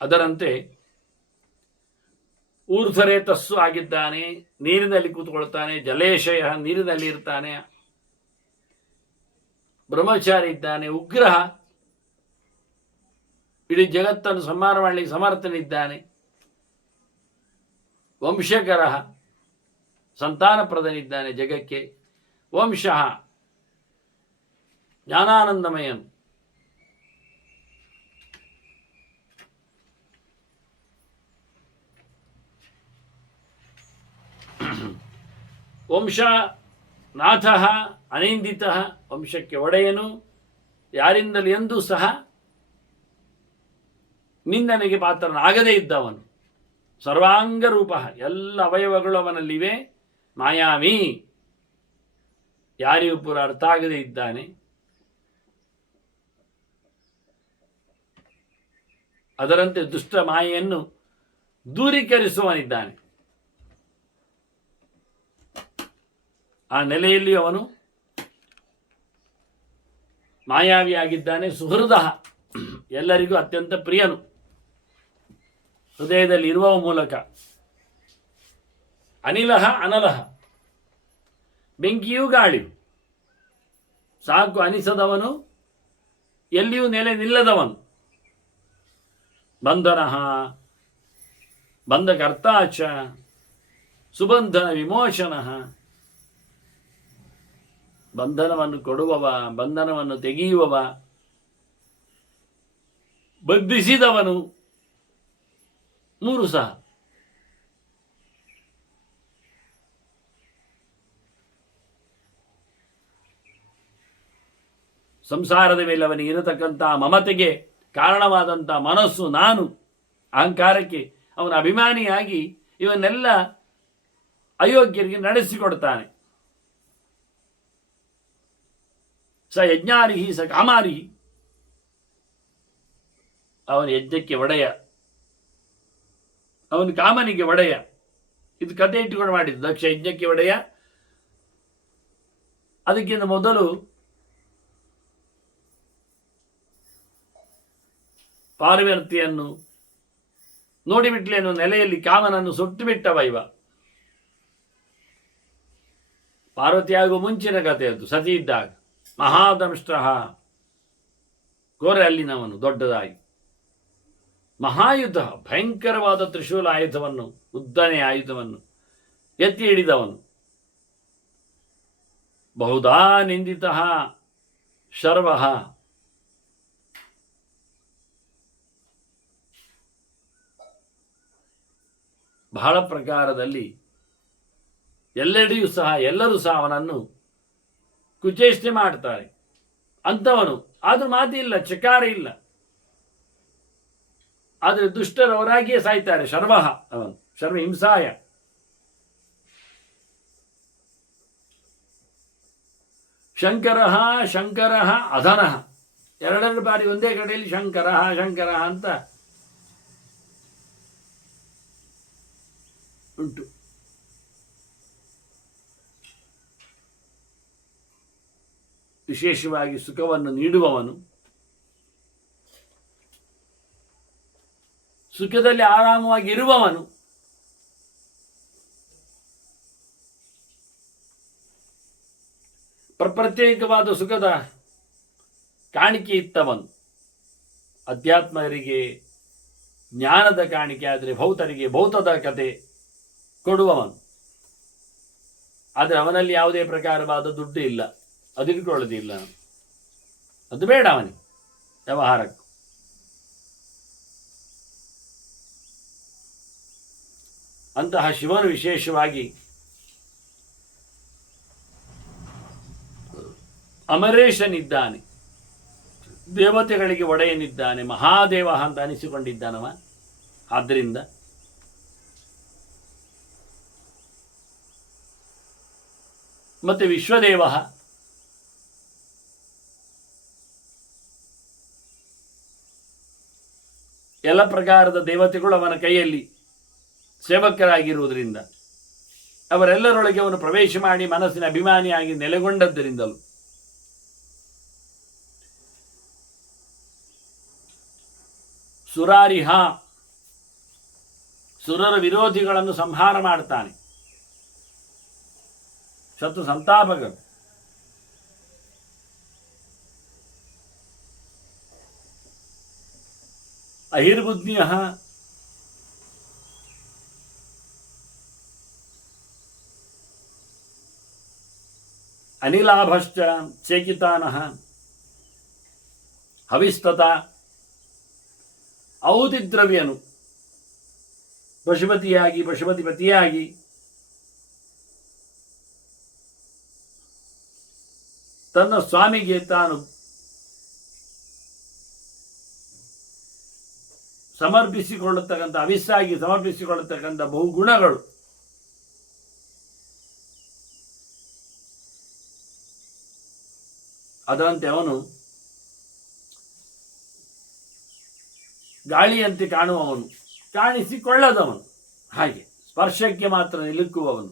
ಅದರಂತೆ ಊರ್ಧ್ವರೇ ತಸ್ಸು ಆಗಿದ್ದಾನೆ, ನೀರಿನಲ್ಲಿ ಕೂತ್ಕೊಳ್ತಾನೆ. ಜಲೇಶಯ, ನೀರಿನಲ್ಲಿ ಇರ್ತಾನೆ. ಬ್ರಹ್ಮಚಾರಿ ಇದ್ದಾನೆ. ಉಗ್ರಹ, ಇಡೀ ಜಗತ್ತನ್ನು ಸಂಹಾರ ಮಾಡಲಿಕ್ಕೆ ಸಮರ್ಥನಿದ್ದಾನೆ. ವಂಶಕರ, ಸಂತಾನಪ್ರದನಿದ್ದಾನೆ ಜಗಕ್ಕೆ. ವಂಶಃ, ಜ್ಞಾನಾನಂದಮಯನು. ವಂಶ ನಾಥ ಅನಿಂದಿತ, ವಂಶಕ್ಕೆ ಒಡೆಯನು, ಯಾರಿಂದಲೂ ಎಂದೂ ಸಹ ನಿಂದನೆಗೆ ಪಾತ್ರನಾಗದೇ ಇದ್ದವನು. ಸರ್ವಾಂಗ ರೂಪ, ಎಲ್ಲ ಅವಯವಗಳು ಅವನಲ್ಲಿವೆ. ಮಾಯಾವಿ, ಯಾರಿಗೂ ಪೂರ ಅರ್ಥ ಆಗದೇ ಇದ್ದಾನೆ. ಅದರಂತೆ ದುಷ್ಟ ಮಾಯೆಯನ್ನು ದೂರೀಕರಿಸುವನಿದ್ದಾನೆ. ಆ ನೆಲೆಯಲ್ಲಿ ಅವನು ಮಾಯಾವಿಯಾಗಿದ್ದಾನೆ. ಸುಹೃದ, ಎಲ್ಲರಿಗೂ ಅತ್ಯಂತ ಪ್ರಿಯನು. ಹೃದಯದಲ್ಲಿ ಇರುವ ಮೂಲಕ. ಅನಿಲಹ ಅನಲಹ, ಬೆಂಕಿಯೂ ಗಾಳಿಯು. ಸಾಕು ಅನಿಸದವನು, ಎಲ್ಲಿಯೂ ನೆಲೆ ನಿಲ್ಲದವನು. ಬಂಧನಃ, ಬಂಧಕರ್ತಾಚ, ಸುಬಂಧನ ವಿಮೋಚನಃ, ಬಂಧನವನ್ನು ಕೊಡುವವ, ಬಂಧನವನ್ನು ತೆಗೆಯುವವ, ಬಂಧಿಸಿದವನು. ಮೂರು ಸಹ. ಸಂಸಾರದ ಮೇಲೆ ಅವನಿಗೆ ಇರತಕ್ಕಂಥ ಮಮತೆಗೆ ಕಾರಣವಾದಂಥ ಮನಸ್ಸು, ನಾನು, ಅಹಂಕಾರಕ್ಕೆ ಅವನ ಅಭಿಮಾನಿಯಾಗಿ ಇವನ್ನೆಲ್ಲ ಅಯೋಗ್ಯರಿಗೆ ನಡೆಸಿಕೊಡ್ತಾನೆ. ಸ ಯಜ್ಞಾರಿಹಿ ಸ ಕಾಮಾರಿಹಿ, ಅವನ ಯಜ್ಞಕ್ಕೆ ಒಡೆಯ, ಅವನ ಕಾಮನಿಗೆ ಒಡೆಯ. ಇದು ಕಥೆ ಇಟ್ಟುಕೊಂಡು ಮಾಡಿದ್ದು. ದಕ್ಷ ಯಜ್ಞಕ್ಕೆ ಒಡೆಯ. ಅದಕ್ಕಿಂತ ಮೊದಲು ಪಾರ್ವತಿಯನ್ನು ನೋಡಿಬಿಟ್ಲೆ ಅನ್ನೋ ನೆಲೆಯಲ್ಲಿ ಕಾಮನನ್ನು ಸುಟ್ಟು ಬಿಟ್ಟವ ಇವ. ಪಾರ್ವತಿಯಾಗುವ ಮುಂಚಿನ ಕಥೆ ಅದು. ಸತಿ ಇದ್ದಾಗ ಮಹಾದಂಷ್ಟ, ಗೋರೆ ಅಲ್ಲಿನವನು ದೊಡ್ಡದಾಗಿ. ಮಹಾಯುದ್ಧ, ಭಯಂಕರವಾದ ತ್ರಿಶೂಲ ಆಯುಧವನ್ನು, ಉದ್ದನೆಯ ಆಯುಧವನ್ನು ಎತ್ತಿ ಹಿಡಿದವನು. ಬಹುಧಾ ನಿಂದಿತ ಶರ್ವ, ಬಹಳ ಪ್ರಕಾರದಲ್ಲಿ ಎಲ್ಲೆಡೆಯೂ ಸಹ ಎಲ್ಲರೂ ಸಹ ಅವನನ್ನು ಕುಚೇಷ್ಟೆ ಮಾಡ್ತಾರೆ. ಅಂಥವನು. ಆದ್ರೂ ಮಾತಿಲ್ಲ, ಚಕಾರ ಇಲ್ಲ. ಆದರೆ ದುಷ್ಟರವರಾಗಿಯೇ ಸಾಯ್ತಾರೆ. ಶರ್ವ ಅವನು, ಶರ್ವ ಹಿಂಸಾಯ. ಶಂಕರ ಶಂಕರ ಅಧನ, ಎರಡೆರಡು ಬಾರಿ ಒಂದೇ ಕಡೆಯಲ್ಲಿ ಶಂಕರ ಶಂಕರ ಅಂತ ಉಂಟು. ವಿಶೇಷವಾಗಿ ಸುಖವನ್ನು ನೀಡುವವನು, ಸುಖದಲ್ಲಿ ಆರಾಮವಾಗಿ ಇರುವವನು, ಪ್ರತ್ಯೇಕವಾದ ಸುಖದ ಕಾಣಿಕೆ ಇತ್ತವನು. ಅಧ್ಯಾತ್ಮರಿಗೆ ಜ್ಞಾನದ ಕಾಣಿಕೆ ಆದರೆ ಭೌತರಿಗೆ ಭೌತದ ಕತೆ ಕೊಡುವವನು. ಆದರೆ ಅವನಲ್ಲಿ ಯಾವುದೇ ಪ್ರಕಾರವಾದ ದುಡ್ಡು ಇಲ್ಲ, ಅದಿಟ್ಕೊಳ್ಳೋದಿಲ್ಲ. ಅದು ಬೇಡ ಅವನಿಗೆ ವ್ಯವಹಾರಕ್ಕೂ. ಅಂತಹ ಶಿವನು ವಿಶೇಷವಾಗಿ ಅಮರೇಶನಿದ್ದಾನೆ. ದೇವತೆಗಳಿಗೆ ಒಡೆಯನಿದ್ದಾನೆ, ಮಹಾದೇವ ಅಂತ ಅನಿಸಿಕೊಂಡಿದ್ದಾನವ. ಆದ್ದರಿಂದ ಮತ್ತೆ ವಿಶ್ವದೇವ, ಎಲ್ಲ ಪ್ರಕಾರದ ದೇವತೆಗಳು ಅವನ ಕೈಯಲ್ಲಿ ಸೇವಕರಾಗಿರುವುದರಿಂದ ಅವರೆಲ್ಲರೊಳಗೆ ಅವನು ಪ್ರವೇಶ ಮಾಡಿ ಮನಸ್ಸಿನ ಅಭಿಮಾನಿಯಾಗಿ ನೆಲೆಗೊಂಡದ್ದರಿಂದಲೂ ಸುರಾರಿಹ, ಸುರರ ವಿರೋಧಿಗಳನ್ನು ಸಂಹಾರ ಮಾಡ್ತಾನೆ. ಶತ್ರು ಸಂತಾಪಗಳು, ಅಹಿರ್ಬುದ್ಧಿಯ ಅನಿಲಾಭಶ್ಚ ಚೇಕಿತಾನಃ ಹವಿಸ್ತತ ಔತಿದ್ರವ್ಯನು ಪಶುಪತಿಪತಿಯಾಗಿ ತನ್ನ ಸ್ವಾಮಿಗೆ ತಾನು ಸಮರ್ಪಿಸಿಕೊಳ್ಳತಕ್ಕಂಥ ಅವಿಸ್ಸಾಗಿ ಸಮರ್ಪಿಸಿಕೊಳ್ಳತಕ್ಕಂಥ ಬಹುಗುಣಗಳು ಅದರಂತೆ ಅವನು ಗಾಳಿಯಂತೆ ಕಾಣುವವನು, ಕಾಣಿಸಿಕೊಳ್ಳದವನು, ಹಾಗೆ ಸ್ಪರ್ಶಕ್ಕೆ ಮಾತ್ರ ನಿಲುಕುವವನು,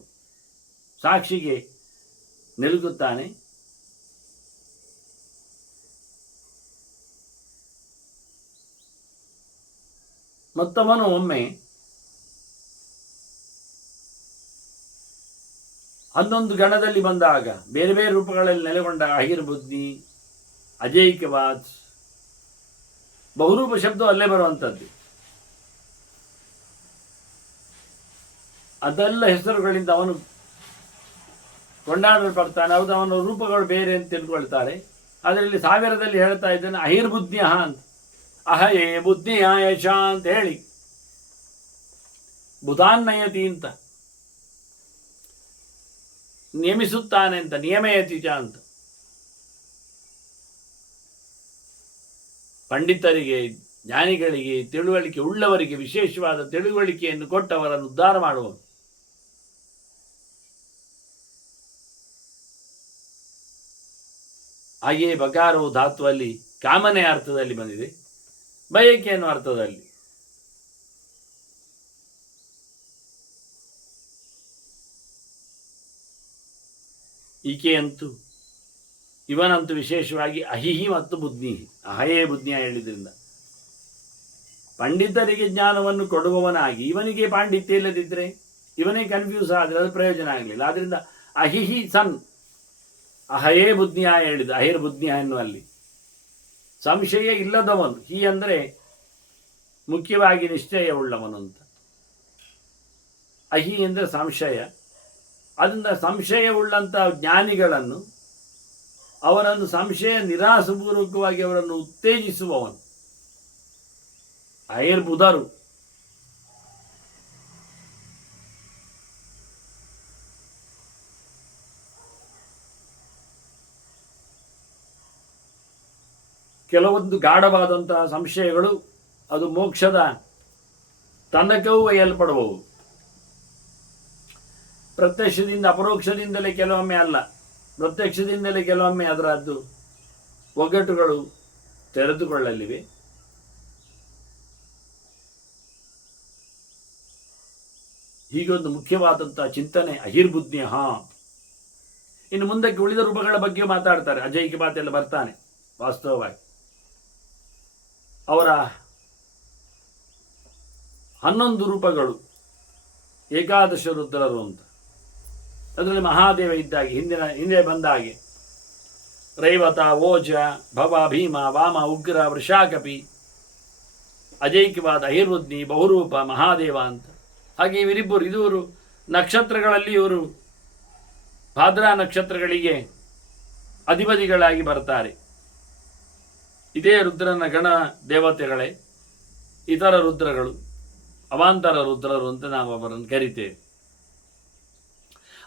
ಸಾಕ್ಷಿಗೆ ನಿಲುಕುತ್ತಾನೆ. ಮತ್ತವನು ಒಮ್ಮೆ 11 ಗಣದಲ್ಲಿ ಬಂದಾಗ ಬೇರೆ ಬೇರೆ ರೂಪಗಳಲ್ಲಿ ನೆಲೆಗೊಂಡ ಅಹಿರ್ಬುದ್ಧಿ, ಅಜೈಕವಾದ್, ಬಹುರೂಪ ಶಬ್ದ ಅಲ್ಲೇ ಬರುವಂಥದ್ದು. ಅದೆಲ್ಲ ಹೆಸರುಗಳಿಂದ ಅವನು ಕೊಂಡಾಡಲ್ಪಡ್ತಾನೆ. ಹೌದು, ಅವನ ರೂಪಗಳು ಬೇರೆ ಅಂತ ತಿಳ್ಕೊಳ್ತಾರೆ. ಅದರಲ್ಲಿ 1000ದಲ್ಲಿ ಹೇಳ್ತಾ ಇದ್ದಾನೆ ಅಹಿರ್ಬುದ್ಧಿಯ ಅಂತ. ಅಹಯೇ ಬುದ್ಧಿಯ ಯಶ ಅಂತ ಹೇಳಿ ಬುಧಾನ್ನಯತಿ ಅಂತ ನೇಮಿಸುತ್ತಾನೆ ಅಂತ, ನಿಯಮಯತಿ ಚ ಅಂತ. ಪಂಡಿತರಿಗೆ, ಜ್ಞಾನಿಗಳಿಗೆ, ತಿಳುವಳಿಕೆ ಉಳ್ಳವರಿಗೆ ವಿಶೇಷವಾದ ತಿಳುವಳಿಕೆಯನ್ನು ಕೊಟ್ಟವರನ್ನು ಉದ್ಧಾರ ಮಾಡುವನು. ಹಾಗೆಯೇ ಬಗಾರವು ಧಾತುವಲ್ಲಿ ಕಾಮನೆ ಅರ್ಥದಲ್ಲಿ ಬಂದಿದೆ, ಬಯಕೆ ಅನ್ನುವ ಅರ್ಥದಲ್ಲಿ. ಈಕೆಯಂತೂ, ಇವನಂತೂ ವಿಶೇಷವಾಗಿ ಅಹಿಹಿ ಮತ್ತು ಬುದ್ಧಿ, ಅಹಯೇ ಬುದ್ಧಿಯ ಹೇಳಿದ್ರಿಂದ ಪಂಡಿತರಿಗೆ ಜ್ಞಾನವನ್ನು ಕೊಡುವವನಾಗಿ ಇವನಿಗೆ ಪಾಂಡಿತ್ಯ ಇಲ್ಲದಿದ್ದರೆ, ಇವನೇ ಕನ್ಫ್ಯೂಸ್ ಆದರೆ ಅದು ಪ್ರಯೋಜನ ಆಗಲಿಲ್ಲ. ಆದ್ದರಿಂದ ಅಹಿಹಿ ಸನ್ ಅಹಯೇ ಬುದ್ಧಿಯ ಹೇಳಿದ, ಅಹಿರ್ ಬುದ್ಧಿಯ ಎನ್ನುವಲ್ಲಿ ಸಂಶಯ ಇಲ್ಲದವನು. ಹಿ ಅಂದರೆ ಮುಖ್ಯವಾಗಿ ನಿಶ್ಚಯ ಉಳ್ಳವನು ಅಂತ, ಅಹಿ ಅಂದರೆ ಸಂಶಯ. ಅದರಿಂದ ಸಂಶಯವುಳ್ಳಂಥ ಜ್ಞಾನಿಗಳನ್ನು, ಅವರನ್ನು ಸಂಶಯ ನಿರಾಸಪೂರ್ವಕವಾಗಿ ಅವರನ್ನು ಉತ್ತೇಜಿಸುವವನು ಅಹಿರ್ಬುಧರು. ಕೆಲವೊಂದು ಗಾಢವಾದಂತಹ ಸಂಶಯಗಳು ಅದು ಮೋಕ್ಷದ ತನಕವೂ ಒಯ್ಯಲ್ಪಡುವವು. ಪ್ರತ್ಯಕ್ಷದಿಂದ ಅಪರೋಕ್ಷದಿಂದಲೇ ಕೆಲವೊಮ್ಮೆ ಅಲ್ಲ, ಪ್ರತ್ಯಕ್ಷದಿಂದಲೇ ಕೆಲವೊಮ್ಮೆ ಅದರದ್ದು ಒಗ್ಗಟ್ಟುಗಳು ತೆರೆದುಕೊಳ್ಳಲಿವೆ. ಹೀಗೊಂದು ಮುಖ್ಯವಾದಂತಹ ಚಿಂತನೆ ಅಹಿರ್ಬುದ್ಧಿಯ. ಇನ್ನು ಮುಂದಕ್ಕೆ ಉಳಿದ ರೂಪಗಳ ಬಗ್ಗೆ ಮಾತಾಡ್ತಾರೆ. ಅಜಯ್ಗೆ ಮಾತೆಲ್ಲ ಬರ್ತಾನೆ. ವಾಸ್ತವವಾಗಿ ಅವರ 11 ರೂಪಗಳು ಏಕಾದಶ ರುದ್ರರು ಅಂತ. ಅದರಲ್ಲಿ ಮಹಾದೇವ ಇದ್ದಾಗೆ ಹಿಂದೆ ಬಂದ ಹಾಗೆ ರೈವತ, ಓಜ, ಭವ, ಭೀಮ, ವಾಮ, ಉಗ್ರ, ವೃಷಾಕಪಿ, ಅಜೈಕ್ಯವಾದ ಅಹಿರ್ಬುದ್ಧಿ, ಬಹುರೂಪ, ಮಹಾದೇವ ಅಂತ. ಹಾಗೆ ಇವರಿಬ್ಬರು ಇವರು ನಕ್ಷತ್ರಗಳಲ್ಲಿ ಇವರು ಭಾದ್ರಾ ನಕ್ಷತ್ರಗಳಿಗೆ ಅಧಿಪತಿಗಳಾಗಿ ಬರ್ತಾರೆ. ಇದೇ ರುದ್ರನ ಗಣ ದೇವತೆಗಳೇ ಇತರ ರುದ್ರಗಳು, ಅವಾಂತರ ರುದ್ರರು ಅಂತ ನಾವು ಅವರನ್ನು ಕರಿತೇವೆ.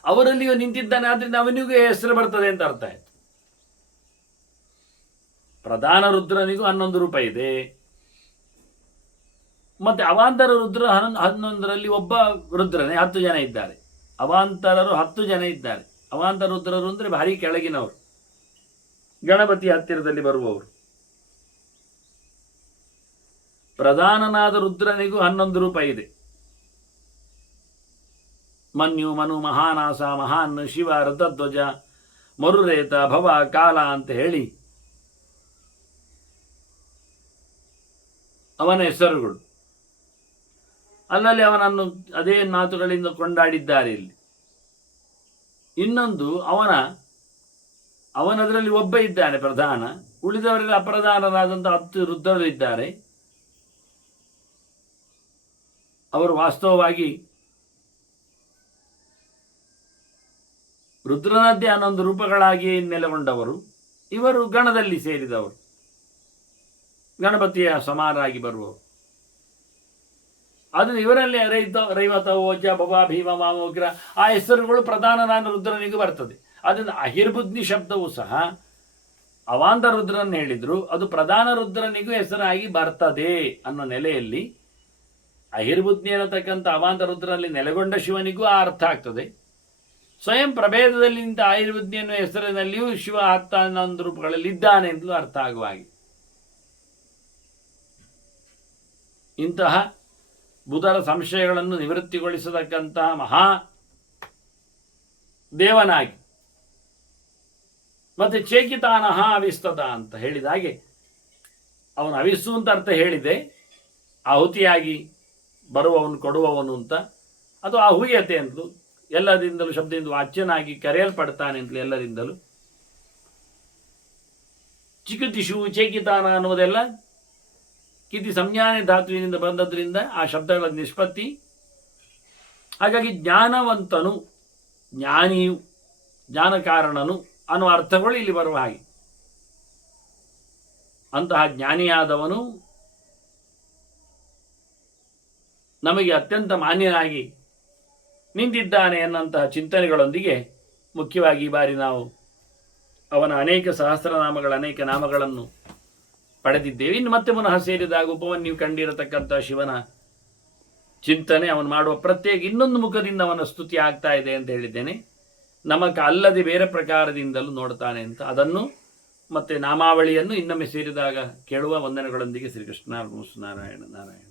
ಅವರಲ್ಲಿಯೂ ನಿಂತಿದ್ದಾನೆ, ಆದ್ರಿಂದ ಅವನಿಗೂ ಹೆಸರು ಬರ್ತದೆ ಅಂತ ಅರ್ಥ ಆಯ್ತು. ಪ್ರಧಾನ ರುದ್ರನಿಗೂ 11 ರೂಪ ಇದೆ. ಮತ್ತೆ ಅವಾಂತರ ರುದ್ರ 11ರಲ್ಲಿ ಒಬ್ಬ ರುದ್ರನೇ 10 ಜನ ಇದ್ದಾರೆ. ಅವಾಂತರರು 10 ಜನ ಇದ್ದಾರೆ. ಅವಾಂತರ ರುದ್ರರು ಅಂದರೆ ಭಾರಿ ಕೆಳಗಿನವರು, ಗಣಪತಿ ಹತ್ತಿರದಲ್ಲಿ ಬರುವವರು. ಪ್ರಧಾನನಾದ ರುದ್ರನಿಗೂ 11 ರೂಪ ಇದೆ. ಮನ್ಯು, ಮನು, ಮಹಾನಾಸ, ಮಹಾನ್, ಶಿವ, ರಥಧ್ವಜ, ಮರುರೇತ, ಭವ, ಕಾಲ ಅಂತ ಹೇಳಿ ಅವನ ಹೆಸರುಗಳು. ಅಲ್ಲಲ್ಲಿ ಅವನನ್ನು ಅದೇ ಮಾತುಗಳಿಂದ ಕೊಂಡಾಡಿದ್ದಾರೆ ಇಲ್ಲಿ. ಇನ್ನೊಂದು ಅವನದರಲ್ಲಿ ಒಬ್ಬ ಇದ್ದಾನೆ ಪ್ರಧಾನ, ಉಳಿದವರೆಲ್ಲ ಅಪ್ರಧಾನರಾದಂಥ 10 ರುದ್ರರು ಇದ್ದಾರೆ. ಅವರು ವಾಸ್ತವವಾಗಿ ರುದ್ರನದ್ದೇ 11 ರೂಪಗಳಾಗಿ ನೆಲೆಗೊಂಡವರು. ಇವರು ಗಣದಲ್ಲಿ ಸೇರಿದವರು, ಗಣಪತಿಯ ಸಮಾನರಾಗಿ ಬರುವವರು. ಅದು ಇವರಲ್ಲಿ ರೈವತ, ಓಜ, ಭವ, ಭೀಮ, ಮಾಮೋಗ್ರ ಆ ಹೆಸರುಗಳು ಪ್ರಧಾನನಾದ ರುದ್ರನಿಗೂ ಬರ್ತದೆ. ಅದರಿಂದ ಅಹಿರ್ಬುದ್ಧಿ ಶಬ್ದವು ಸಹ ಅವಾಂತ ರುದ್ರನ್ ಹೇಳಿದ್ರು, ಅದು ಪ್ರಧಾನ ರುದ್ರನಿಗೂ ಹೆಸರಾಗಿ ಬರ್ತದೆ ಅನ್ನೋ ನೆಲೆಯಲ್ಲಿ ಅಹಿರ್ಬುದ್ಧಿ ಅನ್ನತಕ್ಕಂಥ ಅವಾಂತ ರುದ್ರನಲ್ಲಿ ನೆಲೆಗೊಂಡ ಶಿವನಿಗೂ ಆ ಅರ್ಥ ಆಗ್ತದೆ. ಸ್ವಯಂ ಪ್ರಭೇದದಲ್ಲಿ ನಿಂತ ಆಯುರ್ಬುದ್ಧಿ ಅನ್ನುವ ಹೆಸರಿನಲ್ಲಿಯೂ ಶಿವ 11 ರೂಪಗಳಲ್ಲಿ ಇದ್ದಾನೆ ಅಂತಲೂ ಅರ್ಥ ಆಗುವ ಹಾಗೆ ಇಂತಹ ಬುಧರ ಸಂಶಯಗಳನ್ನು ನಿವೃತ್ತಿಗೊಳಿಸತಕ್ಕಂತಹ ಮಹಾ ದೇವನಾಗಿ ಮತ್ತೆ ಚೇಕಿತಾನಹ ಅವಿಸ್ತತ ಅಂತ ಹೇಳಿದ ಹಾಗೆ ಅವನು ಅವಿಸ್ಸು ಅಂತ ಅರ್ಥ ಹೇಳಿದೆ, ಆಹುತಿಯಾಗಿ ಬರುವವನು ಕೊಡುವವನು ಅಂತ. ಅದು ಆಹುಯತೆ ಅಂತಲೂ, ಎಲ್ಲರಿಂದಲೂ ಶಬ್ದದಿಂದ ವಾಚ್ಯನಾಗಿ ಕರೆಯಲ್ಪಡ್ತಾನೆ ಅಂತಲೂ ಎಲ್ಲರಿಂದಲೂ. ಚಿಕುತಿಷು ಚೇಕಿತಾನ ಅನ್ನುವುದೆಲ್ಲ ಕಿತಿ ಸಂಜ್ಞಾನೆ ಧಾತುವಿನಿಂದ ಬಂದದ್ರಿಂದ ಆ ಶಬ್ದಗಳ ನಿಷ್ಪತ್ತಿ. ಹಾಗಾಗಿ ಜ್ಞಾನವಂತನು, ಜ್ಞಾನಿಯು, ಜ್ಞಾನಕಾರಣನು ಅನ್ನುವ ಅರ್ಥಗಳು ಇಲ್ಲಿ ಬರುವ ಹಾಗೆ ಅಂತಹ ಜ್ಞಾನಿಯಾದವನು ನಮಗೆ ಅತ್ಯಂತ ಮಾನ್ಯನಾಗಿ ನಿಂತಿದ್ದಾನೆ ಎನ್ನುವಂತಹ ಚಿಂತನೆಗಳೊಂದಿಗೆ ಮುಖ್ಯವಾಗಿ ಈ ಬಾರಿ ನಾವು ಅವನ ಅನೇಕ ಸಹಸ್ರನಾಮಗಳ ಅನೇಕ ನಾಮಗಳನ್ನು ಪಡೆದಿದ್ದೇವೆ. ಇನ್ನು ಮತ್ತೆ ಪುನಃ ಸೇರಿದಾಗ ಉಪವನ್ಯು ಕಂಡಿರತಕ್ಕಂಥ ಶಿವನ ಚಿಂತನೆ, ಅವನು ಮಾಡುವ ಪ್ರತ್ಯೇಕ ಇನ್ನೊಂದು ಮುಖದಿಂದ ಅವನ ಸ್ತುತಿ ಆಗ್ತಾ ಇದೆ ಅಂತ ಹೇಳಿದ್ದೇನೆ. ನಮಕ ಅಲ್ಲದೆ ಬೇರೆ ಪ್ರಕಾರದಿಂದಲೂ ನೋಡ್ತಾನೆ ಅಂತ. ಅದನ್ನು ಮತ್ತೆ ನಾಮಾವಳಿಯನ್ನು ಇನ್ನೊಮ್ಮೆ ಸೇರಿದಾಗ ಕೇಳುವ ವಂದನೆಗಳೊಂದಿಗೆ ಶ್ರೀಕೃಷ್ಣ ನಾರಾಯಣ ನಾರಾಯಣ.